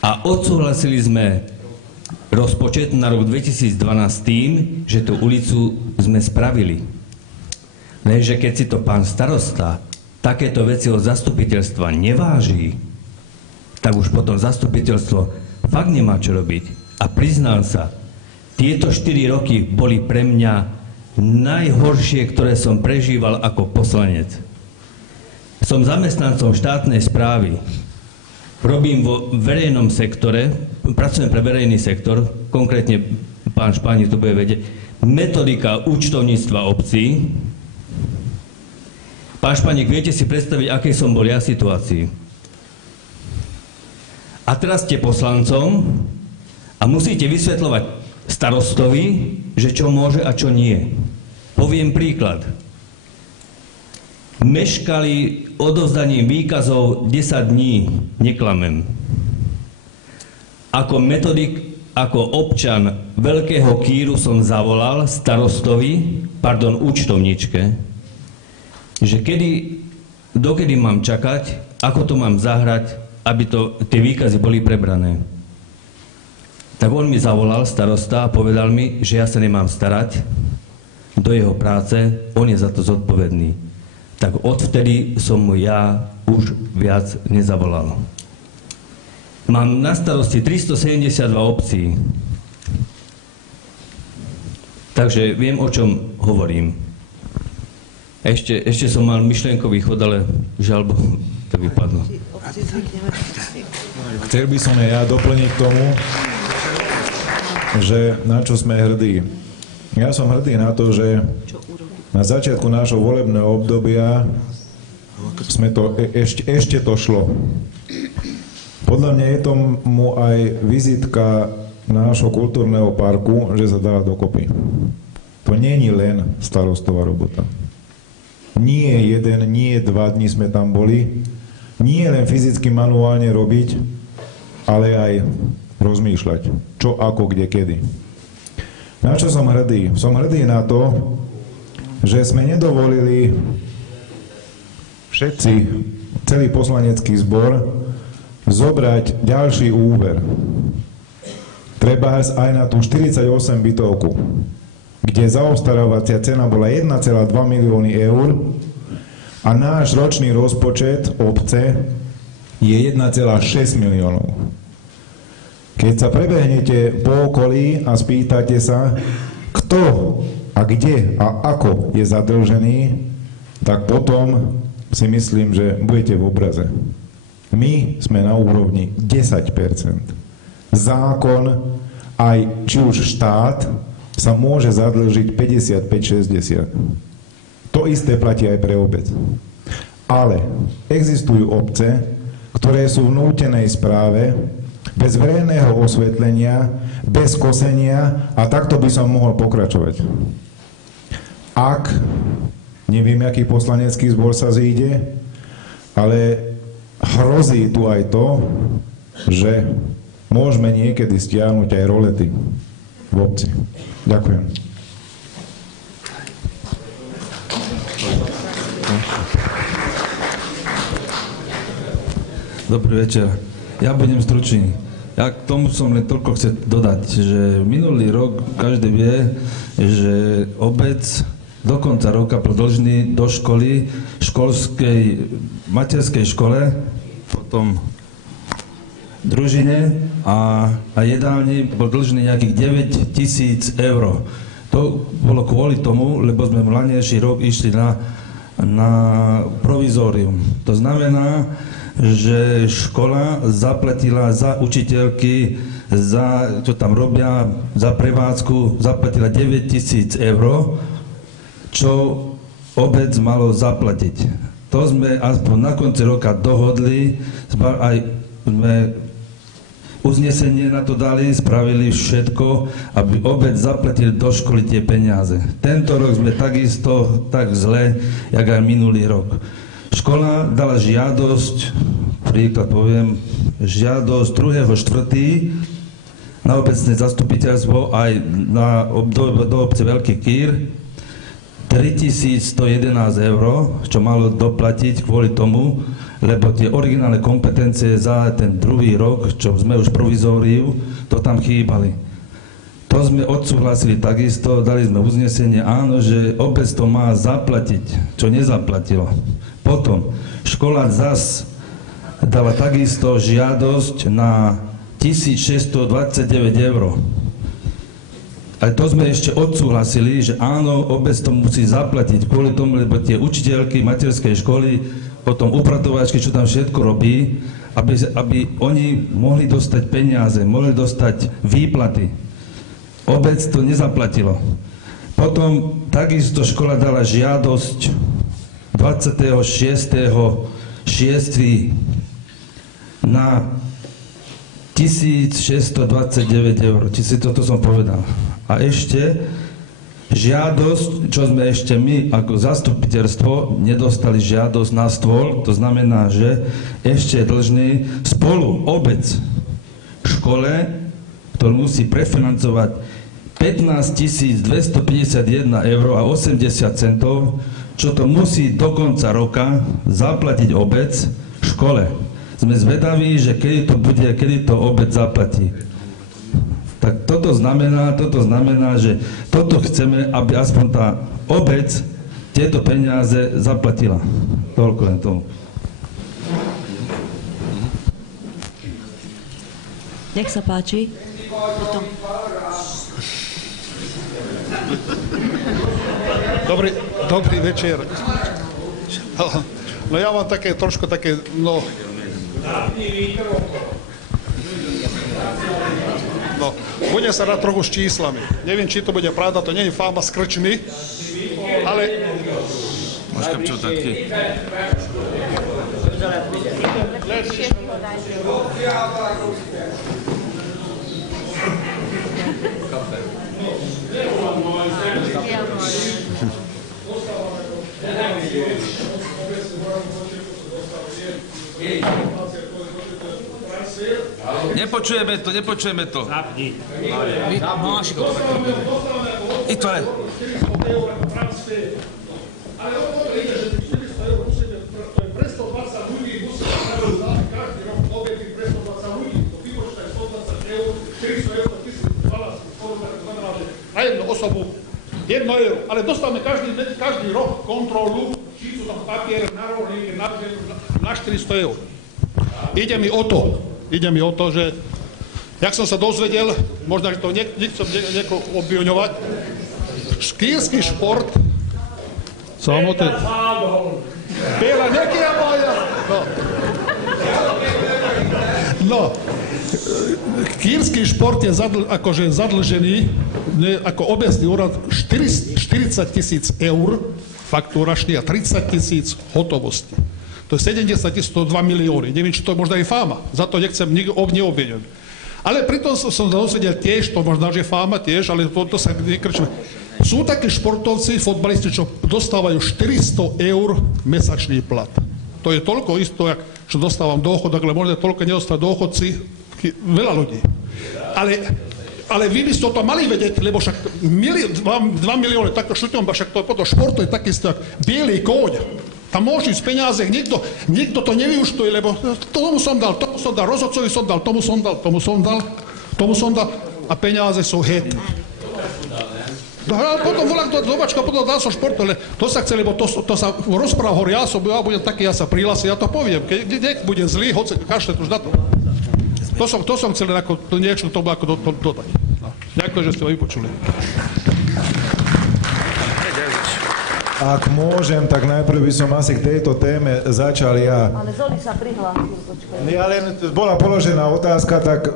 a odsúhlasili sme rozpočet na rok 2012 tým, že tú ulicu sme spravili. Lenže keď si to pán starosta takéto veci od zastupiteľstva neváži, tak už potom zastupiteľstvo fakt nemá čo robiť. A priznám sa, tieto 4 roky boli pre mňa najhoršie, ktoré som prežíval ako poslanec. Som zamestnancom štátnej správy, robím vo verejnom sektore, pracujem pre verejný sektor, konkrétne pán Špánik to bude vedieť, metodika účtovníctva obcí. Pán Špánik, viete si predstaviť, akej som bol ja v situácii. A teraz ste poslancom a musíte vysvetľovať starostovi, že čo môže a čo nie. Poviem príklad. Meškali odovzdaním výkazov 10 dní, neklamem. Ako metodik, ako občan Veľkého Kýru som zavolal starostovi, účtovničke, že dokedy mám čakať, ako to mám zahrať, aby tie výkazy boli prebrané. Tak on mi zavolal, starosta, a povedal mi, že ja sa nemám starať do jeho práce, on je za to zodpovedný. Tak odvtedy som mu ja už viac nezavolal. Mám na starosti 372 obcí. Takže viem, o čom hovorím. Ešte som mal myšlienkový chod, ale žiaľ Bohu, to vypadlo. Chcel by som ja doplniť k tomu, že na čo sme hrdí. Ja som hrdý na to, že na začiatku nášho volebného obdobia ešte to šlo. Podľa mňa je tomu aj vizitka nášho kultúrneho parku, že sa dá dokopy. To nie je len starostová robota. Nie jeden, nie 2 dni sme tam boli. Nie len fyzicky manuálne robiť, ale aj rozmýšľať, čo, ako, kde, kedy. Na čo som hrdý? Som hrdý na to, že sme nedovolili všetci, celý poslanecký zbor, zobrať ďalší úver. Treba aj na tú 48 bytovku, kde zaobstarávacia cena bola 1,2 milióny eur a náš ročný rozpočet obce je 1,6 miliónov. Keď sa prebehnete po okolí a spýtate sa, kto a kde a ako je zadlžený, tak potom si myslím, že budete v obraze. My sme na úrovni 10%. Zákon, aj či už štát, sa môže zadlžiť 55-60. To isté platí aj pre obec. Ale existujú obce, ktoré sú v nútenej správe, bez verejného osvetlenia, bez kosenia a takto by som mohol pokračovať. Ak, neviem, aký poslanecký zbor sa zíde, ale hrozí tu aj to, že môžeme niekedy stiahnuť aj rolety v obci. Ďakujem. Dobrý večer. Ja budem stručný. Ja k tomu som len toľko chcel dodať, že minulý rok každý vie, že obec do konca roka bol dlžný do školy, školskej, materskej škole, potom družine a jedálni bol dlžný nejakých 9 000 eur. To bolo kvôli tomu, lebo sme mlanejší rok išli na provizórium. To znamená, že škola zaplatila za učiteľky, za čo tam robia, za prevádzku, zaplatila 9 000 eur, čo obec malo zaplatiť. To sme aspoň na konci roka dohodli, aj sme uznesenie na to dali, spravili všetko, aby obec zaplatili do školy tie peniaze. Tento rok sme takisto tak zle, jak aj minulý rok. Škola dala žiadosť, príklad poviem, žiadosť 2.4. na obecné zastupiteľstvo aj do obce Veľký Kýr 3111 €, čo malo doplatiť kvôli tomu, lebo tie originálne kompetencie za ten druhý rok, čo sme už provizóriu, to tam chýbali. To sme odsúhlasili takisto, dali sme uznesenie, áno, že obec to má zaplatiť, čo nezaplatilo. Potom škola ZAS dala takisto žiadosť na 1629 €. Ale to sme ešte odsúhlasili, že áno, obec to musí zaplatiť kvôli tomu, lebo tie učiteľky materskej školy, potom upratovačky, čo tam všetko robí, aby oni mohli dostať peniaze, mohli dostať výplaty. Obec to nezaplatilo. Potom takisto škola dala žiadosť 26.6. na 1629 €. Toto som povedal. A ešte žiadosť, čo sme ešte my ako zastupiteľstvo nedostali žiadosť na stôl, to znamená, že ešte je dlžný spolu obec škole, ktorý musí prefinancovať 15 251 € a 80 centov, čo to musí do konca roka zaplatiť obec škole. Sme zvedaví, že kedy to bude, kedy to obec zaplatí. Tak toto znamená, že toto chceme, aby aspoň tá obec tieto peniaze zaplatila. Toľko len tomu. Nech sa páči. Potom. Dobrý večer. No ja mám trošku také, budem sa dať trochu s číslami. Neviem, či to bude pravda, to nie je fáma z krčmy, ale... Možno čo taký? Nepočujeme to. Zapni. Máš to takto. I to je. Ale ide, že 400 € musíme, to je pre 120 ľudí, musíme spraviť každý rok objekty pre 120 ľudí. To vypočítaj 120 €, 400 € to 1012, to znamená, že na jednu osobu 1 €, ale dostávame každý rok kontrolu, či sú tam papiere na rohlíke, na 400 €. Ide mi o to, že jak som sa dozvedel, možno, že to nechcem niekoho obviňovať, škýrsky šport, Biela nekia moja! No, kýrsky šport je akože zadlžený, ako obecný úrad 40 000 € faktúračný a 30 000 hotovosti. To je 70 000, to 2 milióny. Neviem, či to možno je fáma. Za to nechcem neobviňovať. Ale pritom som dozvedel tiež, to možno, že fáma tiež, ale to sa nekrčme. Sú takí športovci, fotbalisti, čo dostávajú 400 € mesačný plat. To je toľko isto, čo dostávam dôchodok, ale možno toľko nedostávajú dôchodci, veľa ľudí. Ale vy by ste to mali vedieť, lebo však 2 milióny, takto šuťom, však to potom športu je takisto, jak bielý kóň. Tam môžu ísť peniaze, nikto to nevyúčtuje, lebo tomu som dal, rozhodcovi som dal, tomu som dal a peniaze sú het. A potom volám do dobačka, potom dal som šport, ale to sa chce, lebo to sa rozpráva hovorí, ja budem taký, ja sa prihlásim, ja to poviem, keď bude zlý, hoci kašle už na to. To som chcel niečo tomu ako dodať. Ďakujem, že ste ma vypočuli. Ak môžem, tak najprv by som asi k tejto téme začal ja. Ale Zoli sa prihlásil, počkaj. Ja len bola položená otázka, tak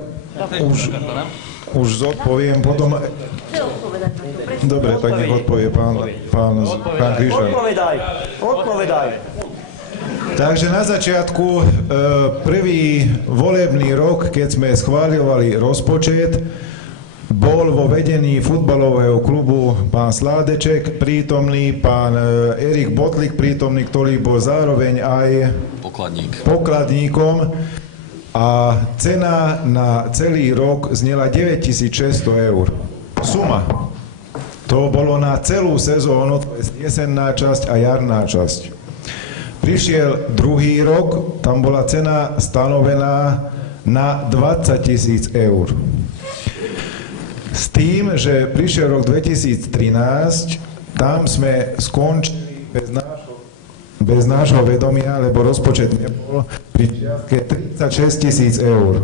už zodpoviem potom. Dobre, tak nech odpovie pán Krišan. Odpovedaj. Takže na začiatku, prvý volebný rok, keď sme schváľovali rozpočet, bol vo vedení futbalového klubu pán Sládeček prítomný, pán Erik Botlik prítomný, ktorý bol zároveň aj pokladníkom. a cena na celý rok znela 9600 eur. Suma. To bolo na celú sezónu, to je jesenná časť a jarná časť. Prišiel druhý rok, tam bola cena stanovená na 20 000 eur. S tým, že prišiel rok 2013, tam sme skončili bez nášho vedomia, lebo rozpočet nebol, pri čiastke 36 000 eur.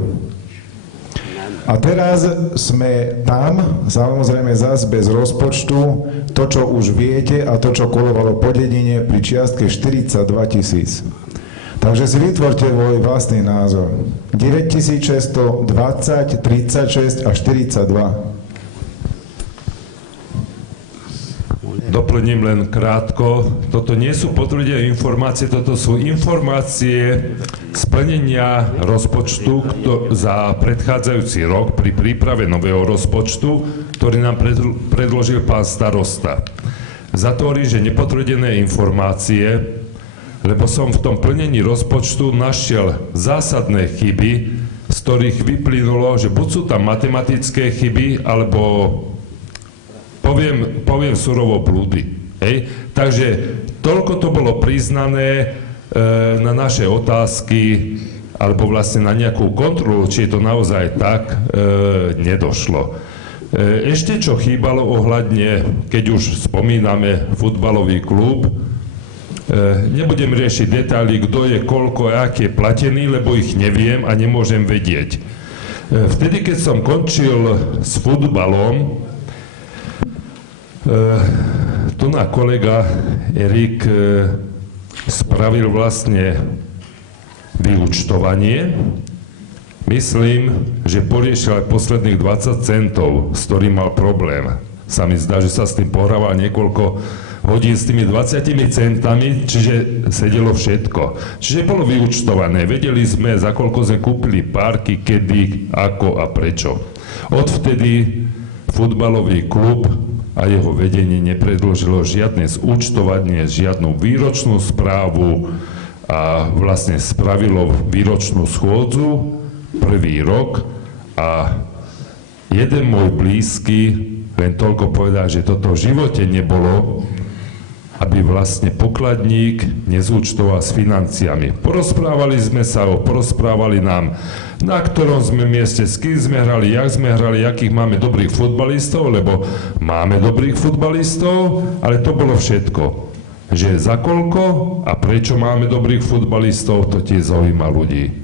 A teraz sme tam, samozrejme zase bez rozpočtu, to, čo už viete a to, čo kolovalo po dedine, pri čiastke 42 000. Takže si vytvorte svoj vlastný názor. 9600, 20, 36 a 42. Doplním len krátko. Toto nie sú potvrdené informácie, toto sú informácie splnenia rozpočtu za predchádzajúci rok pri príprave nového rozpočtu, ktorý nám predložil pán starosta. Zatvorím, že nepotvrdené informácie, lebo som v tom plnení rozpočtu našiel zásadné chyby, z ktorých vyplynulo, že buď sú tam matematické chyby, alebo poviem surovo blúdy. Hej? Takže toľko to bolo priznané na naše otázky, alebo vlastne na nejakú kontrolu, či je to naozaj tak, nedošlo. Ešte čo chýbalo ohľadne, keď už spomíname futbalový klub, nebudem riešiť detaily, kto je koľko a aký je platený, lebo ich neviem a nemôžem vedieť. Vtedy, keď som končil s futbalom, tu na kolega Erik spravil vlastne vyúčtovanie. Myslím, že poriešil aj posledných 20 centov, s ktorým mal problém. Sa mi zdá, že sa s tým pohrával niekoľko hodín s tými 20 centami, čiže sedelo všetko. Čiže bolo vyúčtované. Vedeli sme, za koľko sme kúpili párky, kedy, ako a prečo. Odvtedy futbalový klub a jeho vedenie nepredložilo žiadne zúčtovanie, žiadnu výročnú správu a vlastne spravilo výročnú schôdzu prvý rok a jeden môj blízky len toľko povedal, že toto v živote nebolo, aby vlastne pokladník nezúčtoval s financiami. Porozprávali nám, na ktorom sme mieste, s kým sme hrali, jak sme hrali, akých máme dobrých futbalistov, lebo máme dobrých futbalistov, ale to bolo všetko. Že za koľko a prečo máme dobrých futbalistov, to tiež zaujíma ľudí.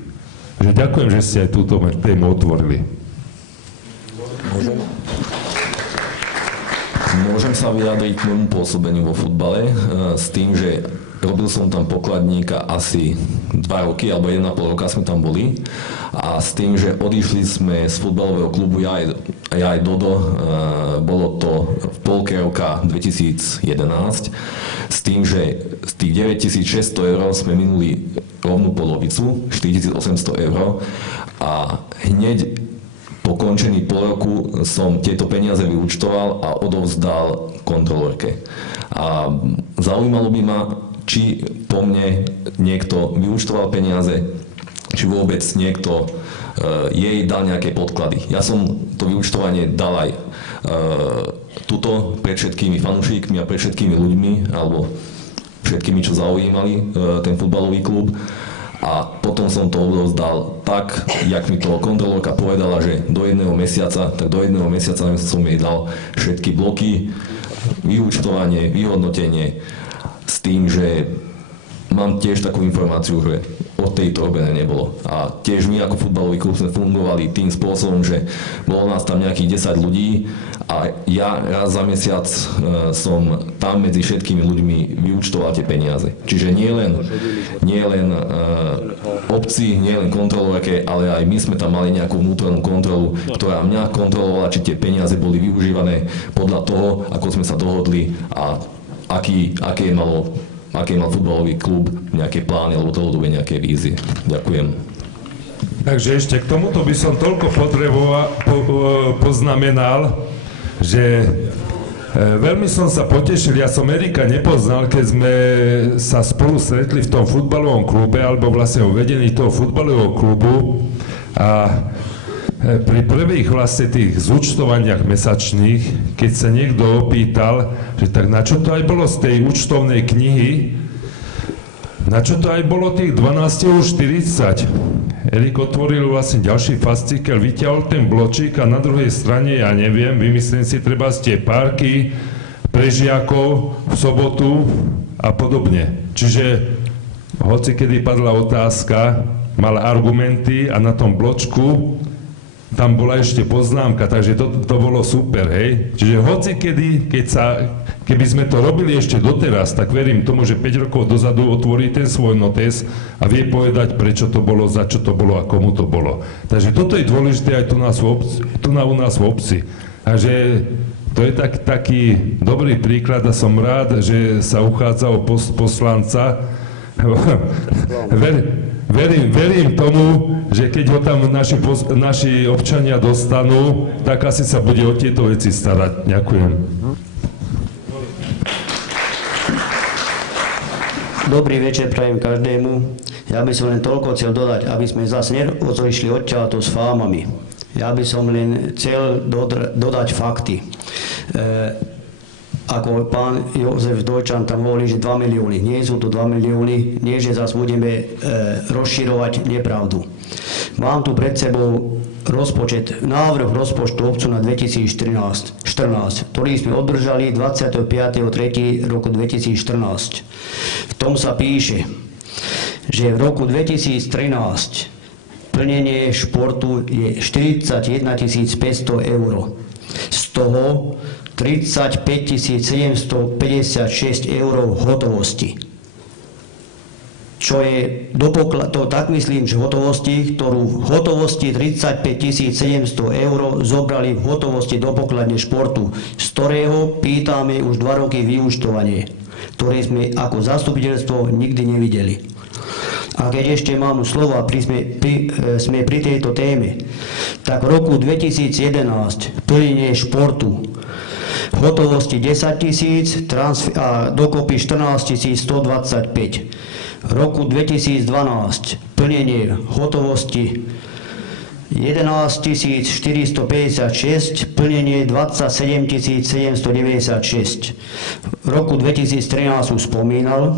Že ďakujem, že ste aj túto tému otvorili. Môžem sa vyjadriť k môjmu pôsobeniu vo futbale s tým, že robil som tam pokladníka asi 2 roky, alebo 1,5 roka sme tam boli. A s tým, že odišli sme z futbalového klubu ja aj Dodo, bolo to v polke roka 2011, s tým, že z tých 9600 eur sme minuli rovnú polovicu, 4800 eur a hneď po končení pol roku som tieto peniaze vyúčtoval a odovzdal kontrolórke. A zaujímalo by ma, či po mne niekto vyúčtoval peniaze, či vôbec niekto jej dal nejaké podklady. Ja som to vyúčtovanie dal aj tuto pred všetkými fanúšikmi a pred všetkými ľuďmi, alebo všetkými, čo zaujímali ten futbalový klub. A potom som to odovzdal tak, jak mi to kontrolórka povedala, že do 1 mesiaca, tak do 1 mesiaca som jej dal všetky bloky, vyúčtovanie, vyhodnotenie, s tým, že mám tiež takú informáciu, že od tejto robené nebolo. A tiež my ako futbalový klub sme fungovali tým spôsobom, že bolo nás tam nejakých 10 ľudí a ja raz za mesiac som tam medzi všetkými ľuďmi vyúčtoval tie peniaze. Čiže nie len obci, nie len kontrolórke, ale aj my sme tam mali nejakú vnútornú kontrolu, ktorá mňa kontrolovala, či tie peniaze boli využívané podľa toho, ako sme sa dohodli a aké mal futbalový klub nejaké plány alebo dlhodobé nejaké vízie. Ďakujem. Takže ešte k tomuto by som toľko poznamenal, že veľmi som sa potešil, ja som Erika nepoznal, keď sme sa spolu stretli v tom futbalovom klube, alebo vlastne o vedení toho futbalového klubu A pri prvých vlastne tých zúčtovaniach mesačných, keď sa niekto opýtal, že tak na čo to aj bolo z tej účtovnej knihy, na čo to aj bolo tých 12,40. Erik otvoril vlastne ďalší fascikel, vyťahol ten bločík a na druhej strane, ja neviem, vymyslím si treba z tie párky pre žiakov v sobotu a podobne. Čiže hoci kedy padla otázka, mal argumenty a na tom bločku tam bola ešte poznámka, takže to bolo super, hej. Čiže hoci kedy, keby sme to robili ešte doteraz, tak verím tomu, že 5 rokov dozadu otvorí ten svoj notes a vie povedať, prečo to bolo, za čo to bolo a komu to bolo. Takže toto je dôležité aj tu u nás v obci. A že to je taký dobrý príklad a som rád, že sa uchádza o post poslanca. Verím tomu, že keď ho tam naši občania dostanú, tak asi sa bude o tieto veci starať. Ďakujem. Dobrý večer prajem každému. Ja by som len toľko chcel dodať, aby sme zase neodišli odtiaľto s fámami. Ja by som len chcel dodať fakty. Ako pán Jozef Dojčan tam hovorí, že 2 milióny. Nie sú to 2 milióny, nie že zase budeme rozširovať nepravdu. Mám tu pred sebou návrh rozpočtu obcu na 2014, ktorý sme obdržali 25.3. roku 2014. V tom sa píše, že v roku 2013 plnenie športu je 41 500 eur. Z toho 35 756 eur hotovosti. Čo je tak myslím, že v hotovosti 35 700 eur zobrali v hotovosti do pokladne športu, z ktorého pýtame už 2 roky vyúčtovanie, ktoré sme ako zastupiteľstvo nikdy nevideli. A keď ešte mám slova, sme pri tejto téme, tak v roku 2011 plnenie športu hotovosti 10 000 a dokopy 14 125. V roku 2012 plnenie hotovosti 11 456, plnenie 27 796. V roku 2013 už spomínal,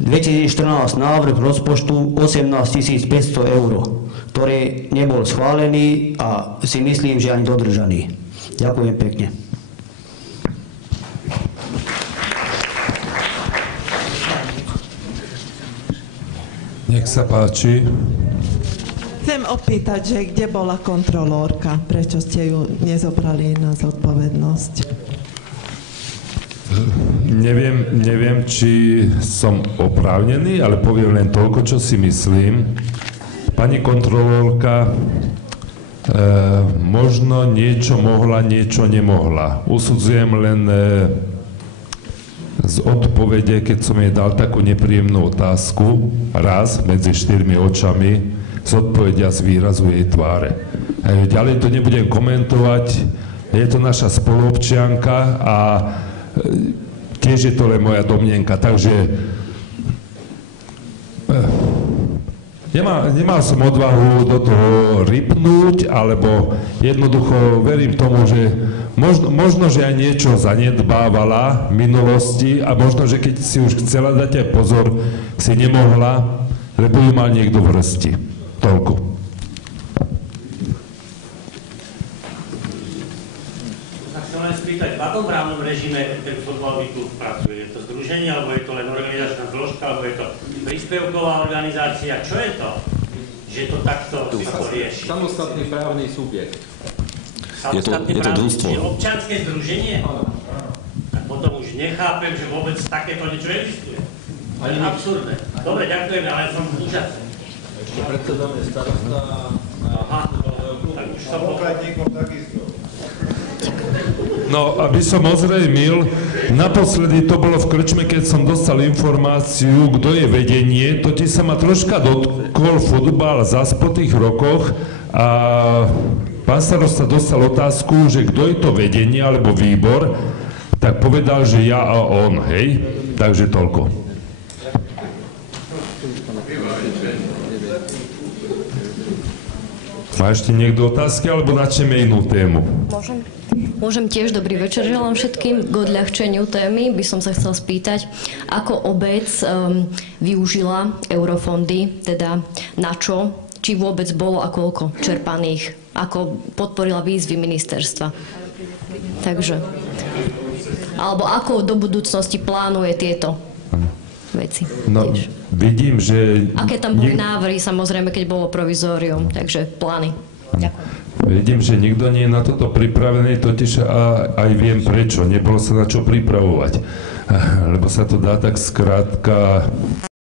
2014 návrh rozpočtu 18 500 eur, ktorý nebol schválený a si myslím, že ani dodržaný. Ďakujem pekne. Nech sa páči. Chcem opýtať, že kde bola kontrolórka? Prečo ste ju nezobrali na zodpovednosť? Neviem, či som oprávnený, ale poviem len toľko, čo si myslím. Pani kontrolórka možno niečo mohla, niečo nemohla. Usudzujem len z odpovede, keď som jej dal takú nepríjemnú otázku, raz medzi 4 očami, z odpovedia z výrazu jej tváre. Ďalej to nebudem komentovať, je to naša spoluobčianka a tiež je to len moja domnienka, takže nemal som odvahu do toho ripnúť, alebo jednoducho verím tomu, že možno, že aj niečo zanedbávala v minulosti a možno, že keď si už chcela dať aj pozor, si nemohla, lebo ju mal niekto v hrsti. Toľko. Chcem len spýtať, v akom právnom režime ten futbalový klub pracuje? Je to združenie, alebo je to len organizačná zložka, alebo je to príspevková organizácia? Čo je to? Že to takto rieši? Samostatný právny subjekt. Je to družstvo. Občianske združenie? Áno. Tak potom už nechápem, že vôbec takéto niečo existuje. To je absurdné. Dobre, ďakujem, ale som úžasný. Ešte predsedom je starosta. Aha, tak už som pokladníkom takisto. No, aby som ozrejmil, naposledy to bolo v krčme, keď som dostal informáciu, kto je vedenie, totiž sa ma troška dotkol futbal zas po tých rokoch a pán starosta dostal otázku, že kto je to vedenie alebo výbor, tak povedal, že ja a on, hej? Takže toľko. Má ešte niekto otázky, alebo načneme inú tému? Môžem tiež, dobrý večer, želám všetkým. K odľahčeniu témy by som sa chcel spýtať, ako obec využila eurofondy, teda na čo, či vôbec bolo a koľko čerpaných, ako podporila výzvy ministerstva. Takže, alebo ako do budúcnosti plánuje tieto veci. No, vidím, že... Aké tam boli návrhy, samozrejme, keď bolo provizórium, takže plány. Ďakujem. Vidím, že nikto nie je na toto pripravený, totiž aj viem prečo. Nebolo sa na čo pripravovať. Lebo sa to dá tak skrátka